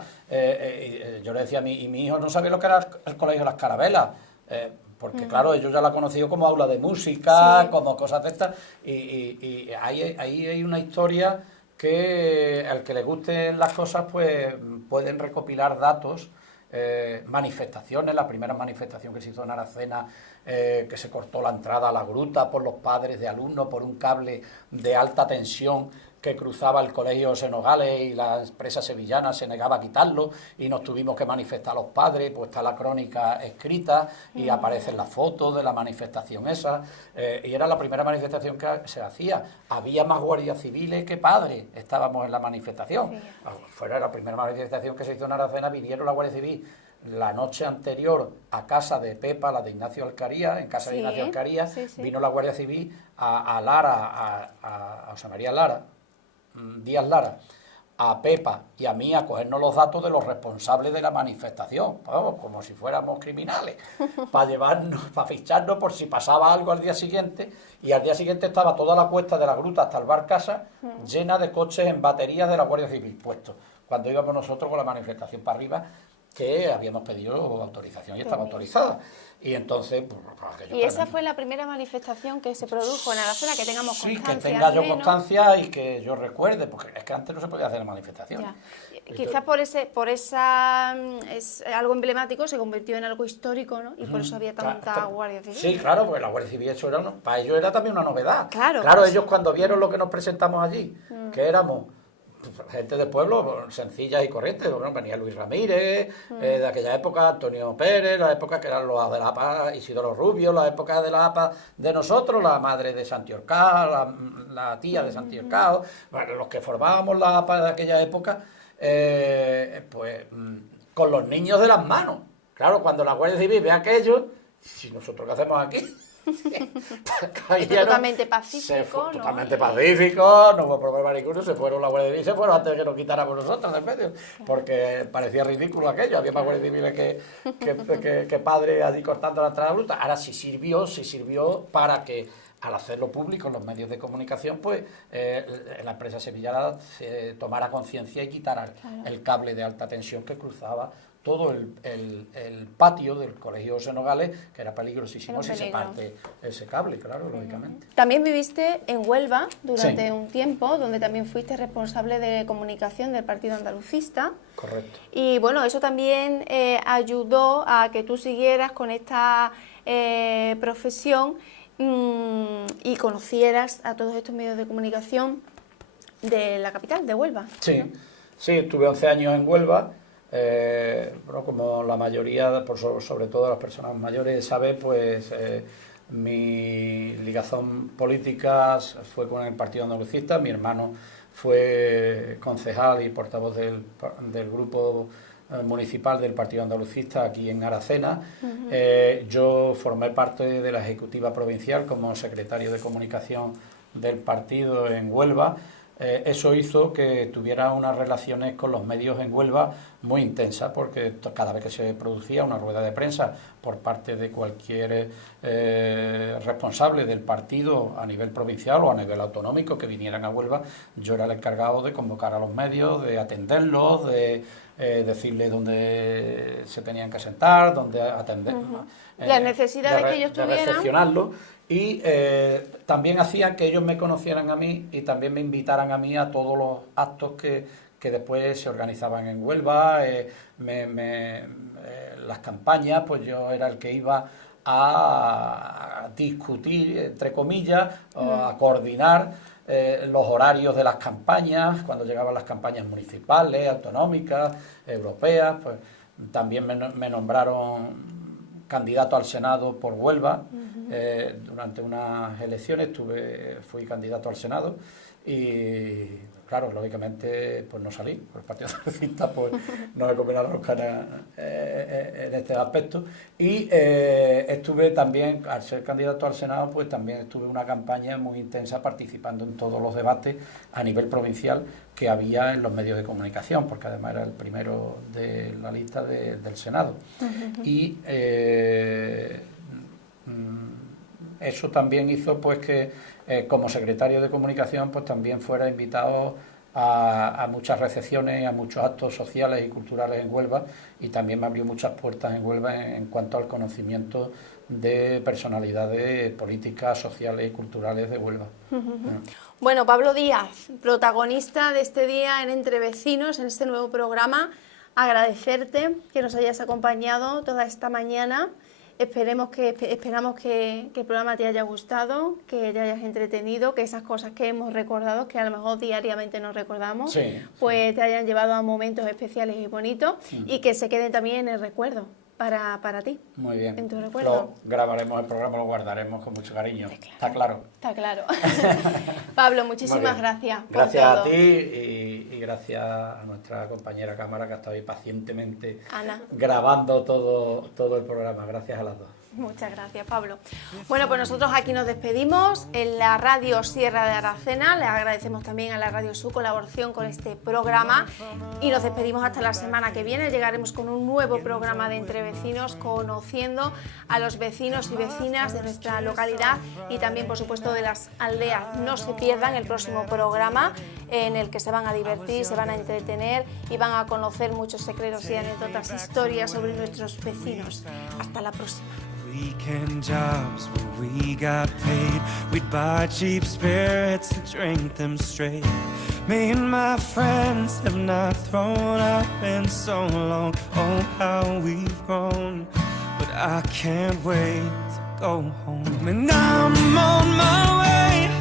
Yo le decía a mi hijo no sabía lo que era el Colegio Las Carabelas, porque claro, ellos ya la han conocido como aula de música, como cosas de estas, y ahí hay una historia que al que le gusten las cosas, pues pueden recopilar datos, manifestaciones. La primera manifestación que se hizo en Aracena, que se cortó la entrada a la gruta por los padres de alumnos por un cable de alta tensión que cruzaba el Colegio José Nogales, y la empresa sevillana se negaba a quitarlo y nos tuvimos que manifestar los padres. Pues está la crónica escrita y aparecen las fotos de la manifestación esa, y era la primera manifestación que se hacía. Había más guardias civiles que padres, estábamos en la manifestación. Fuera la primera manifestación que se hizo en Aracena, vinieron la Guardia Civil la noche anterior a casa de Pepa, la de Ignacio Alcaría, en casa de Ignacio Alcaría, vino la Guardia Civil a Lara, a José María Lara, Díaz Lara, a Pepa y a mí a cogernos los datos de los responsables de la manifestación, vamos, como si fuéramos criminales, para llevarnos, para ficharnos por si pasaba algo al día siguiente. Y al día siguiente estaba toda la cuesta de la gruta hasta el bar Casa llena de coches en baterías de la Guardia Civil puestos, cuando íbamos nosotros con la manifestación para arriba, que habíamos pedido autorización y estaba autorizada. Y entonces, pues, ¿Y esa fue la primera manifestación que se produjo en Aracena, que tengamos constancia? Sí, que tenga yo al menos? constancia y que yo recuerde, porque es que antes no se podía hacer manifestación. Quizás por esa es algo emblemático, se convirtió en algo histórico, ¿no? Y por eso había tanta Guardia Civil. Sí, claro, porque la Guardia Civil eso era para ellos era también una novedad. Claro, ellos cuando vieron lo que nos presentamos allí, que éramos gente del pueblo, sencillas y corrientes. Bueno, venía Luis Ramírez, de aquella época, Antonio Pérez, la época que eran los de la APA, Isidoro Rubio, la época de la APA de nosotros, la madre de Santiorcao, la tía de Santiorcao, bueno, los que formábamos la APA de aquella época, pues con los niños de las manos. Claro, cuando la Guardia Civil ve aquello, si nosotros qué hacemos aquí, Totalmente pacífico, ¿no? Totalmente pacífico, no hubo problema ninguno, se fueron la Guardia Civil, se fueron antes de que nos quitáramos nosotros del medio, porque parecía ridículo aquello, había más Guardia Civiles que padres allí cortando la entrada bruta. Ahora sí sirvió para que, al hacerlo público en los medios de comunicación, pues la empresa sevillana tomara conciencia y quitara el cable de alta tensión que cruzaba todo el patio del Colegio José Nogales, que era peligrosísimo si se parte ese cable, claro, lógicamente. También viviste en Huelva durante un tiempo, donde también fuiste responsable de comunicación del Partido Andalucista. Correcto. Y bueno, eso también ayudó a que tú siguieras con esta profesión y conocieras a todos estos medios de comunicación de la capital, de Huelva. Sí, estuve 11 años en Huelva. Bueno, como la mayoría, sobre todo las personas mayores, saben, pues mi ligazón política fue con el Partido Andalucista. Mi hermano fue concejal y portavoz del grupo municipal del Partido Andalucista aquí en Aracena. Yo formé parte de la ejecutiva provincial como secretario de comunicación del partido en Huelva. Eso hizo que tuviera unas relaciones con los medios en Huelva muy intensas, porque cada vez que se producía una rueda de prensa por parte de cualquier responsable del partido a nivel provincial o a nivel autonómico que vinieran a Huelva, yo era el encargado de convocar a los medios, de atenderlos, de decirles dónde se tenían que sentar, dónde atender. Las necesidades que ellos tuvieran. De recepcionarlos. Y también hacían que ellos me conocieran a mí y también me invitaran a mí a todos los actos que después se organizaban en Huelva. Las campañas, pues yo era el que iba a discutir, entre comillas, a coordinar los horarios de las campañas, cuando llegaban las campañas municipales, autonómicas, europeas. Pues también me nombraron candidato al Senado por Huelva. Durante unas elecciones fui candidato al Senado y, claro, lógicamente pues no salí, por el Partido Socialista pues no me combinaron los caras en este aspecto. Y estuve también, al ser candidato al Senado, pues también estuve en una campaña muy intensa participando en todos los debates a nivel provincial que había en los medios de comunicación, porque además era el primero de la lista del Senado. Y eso también hizo pues que como secretario de comunicación pues también fuera invitado a muchas recepciones, a muchos actos sociales y culturales en Huelva, y también me abrió muchas puertas en Huelva en cuanto al conocimiento de personalidades políticas, sociales y culturales de Huelva. Bueno, Pablo Díaz, protagonista de este día en Entre Vecinos, en este nuevo programa, agradecerte que nos hayas acompañado toda esta mañana. Esperamos que el programa te haya gustado, que te hayas entretenido, que esas cosas que hemos recordado, que a lo mejor diariamente nos recordamos, pues te hayan llevado a momentos especiales y bonitos y que se queden también en el recuerdo para ti. Muy bien. En tu recuerdo. Grabaremos el programa, lo guardaremos con mucho cariño. Está claro. Está claro. Pablo, muchísimas gracias. Gracias a ti y gracias a nuestra compañera cámara que ha estado ahí pacientemente Ana, grabando todo el programa. Gracias a las dos. Muchas gracias, Pablo. Bueno, pues nosotros aquí nos despedimos en la Radio Sierra de Aracena. Les agradecemos también a la radio su colaboración con este programa y nos despedimos hasta la semana que viene. Llegaremos con un nuevo programa de Entre Vecinos, conociendo a los vecinos y vecinas de nuestra localidad y también, por supuesto, de las aldeas. No se pierdan el próximo programa en el que se van a divertir, se van a entretener y van a conocer muchos secretos y anécdotas, historias sobre nuestros vecinos. Hasta la próxima. Weekend jobs where we got paid. We'd buy cheap spirits and drink them straight. Me and my friends have not thrown up in so long. Oh, how we've grown. But I can't wait to go home. And I'm on my way.